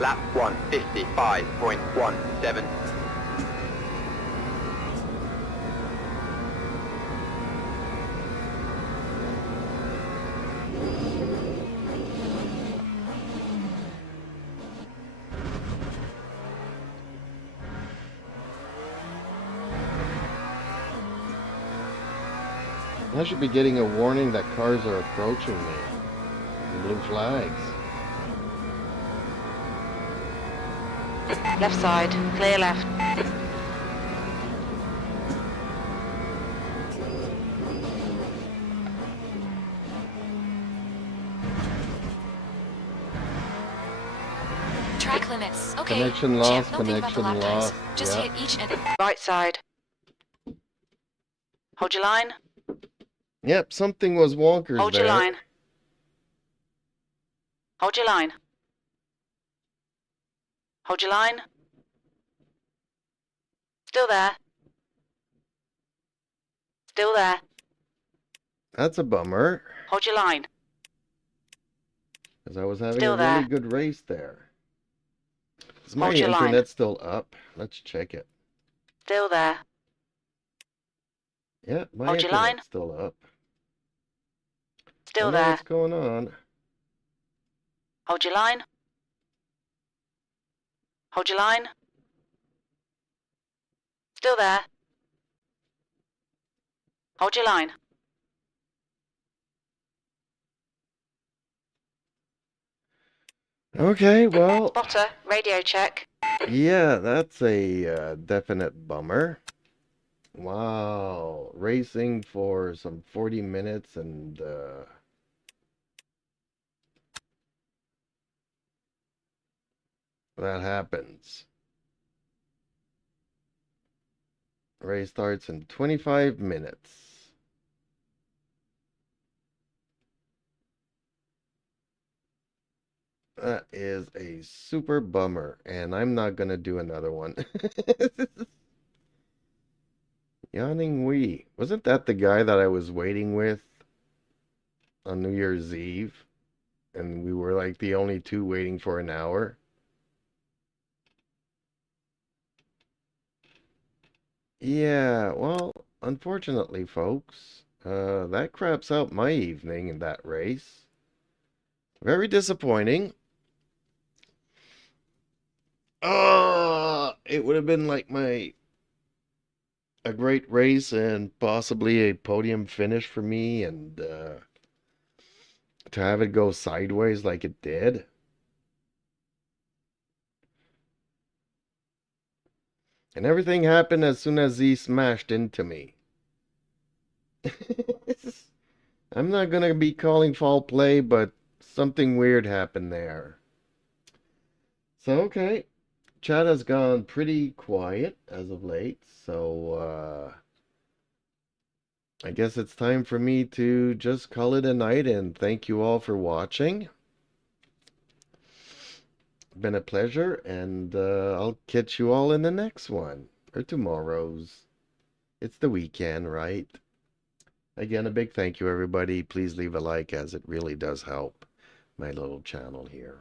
Lap 1:55.17. I should be getting a warning that cars are approaching me. Blue flags. Left side, clear left. Track limits. Okay. Connection lost, Champ, don't think about the connection lap times. lost. Just Yeah. hit each and... Right side. Hold your line. Yep, something was wonkers Hold there. your line. Hold your line. Hold your line. Still there. Still there. That's a bummer, Hold your line. because I was having Still a really there. good race there. Is my Hold your line. internet still up? Let's check it. Still there. Yeah, my Hold your internet's line. still up. Still I know there. what's going on. Hold your line. Hold your line. Still there. Hold your line. Okay, well, Spotter, radio check. yeah, that's a definite bummer. Wow, racing for some 40 minutes and that happens. Race starts in 25 minutes. That is a super bummer, and I'm not gonna do another one. NEWB. Wasn't that the guy that I was waiting with on New Year's Eve? And we were like the only two waiting for an hour? Yeah, well, unfortunately, folks, that craps out my evening in that race. Very disappointing. It would have been like a great race and possibly a podium finish for me, and to have it go sideways like it did. And everything happened as soon as he smashed into me. I'm not gonna be calling foul play, but something weird happened there. So, okay. Chat has gone pretty quiet as of late, so I guess it's time for me to just call it a night and thank you all for watching. Been a pleasure, and I'll catch you all in the next one, or tomorrow's. It's the weekend, right? Again, a big thank you, everybody. Please leave a like, as it really does help my little channel here.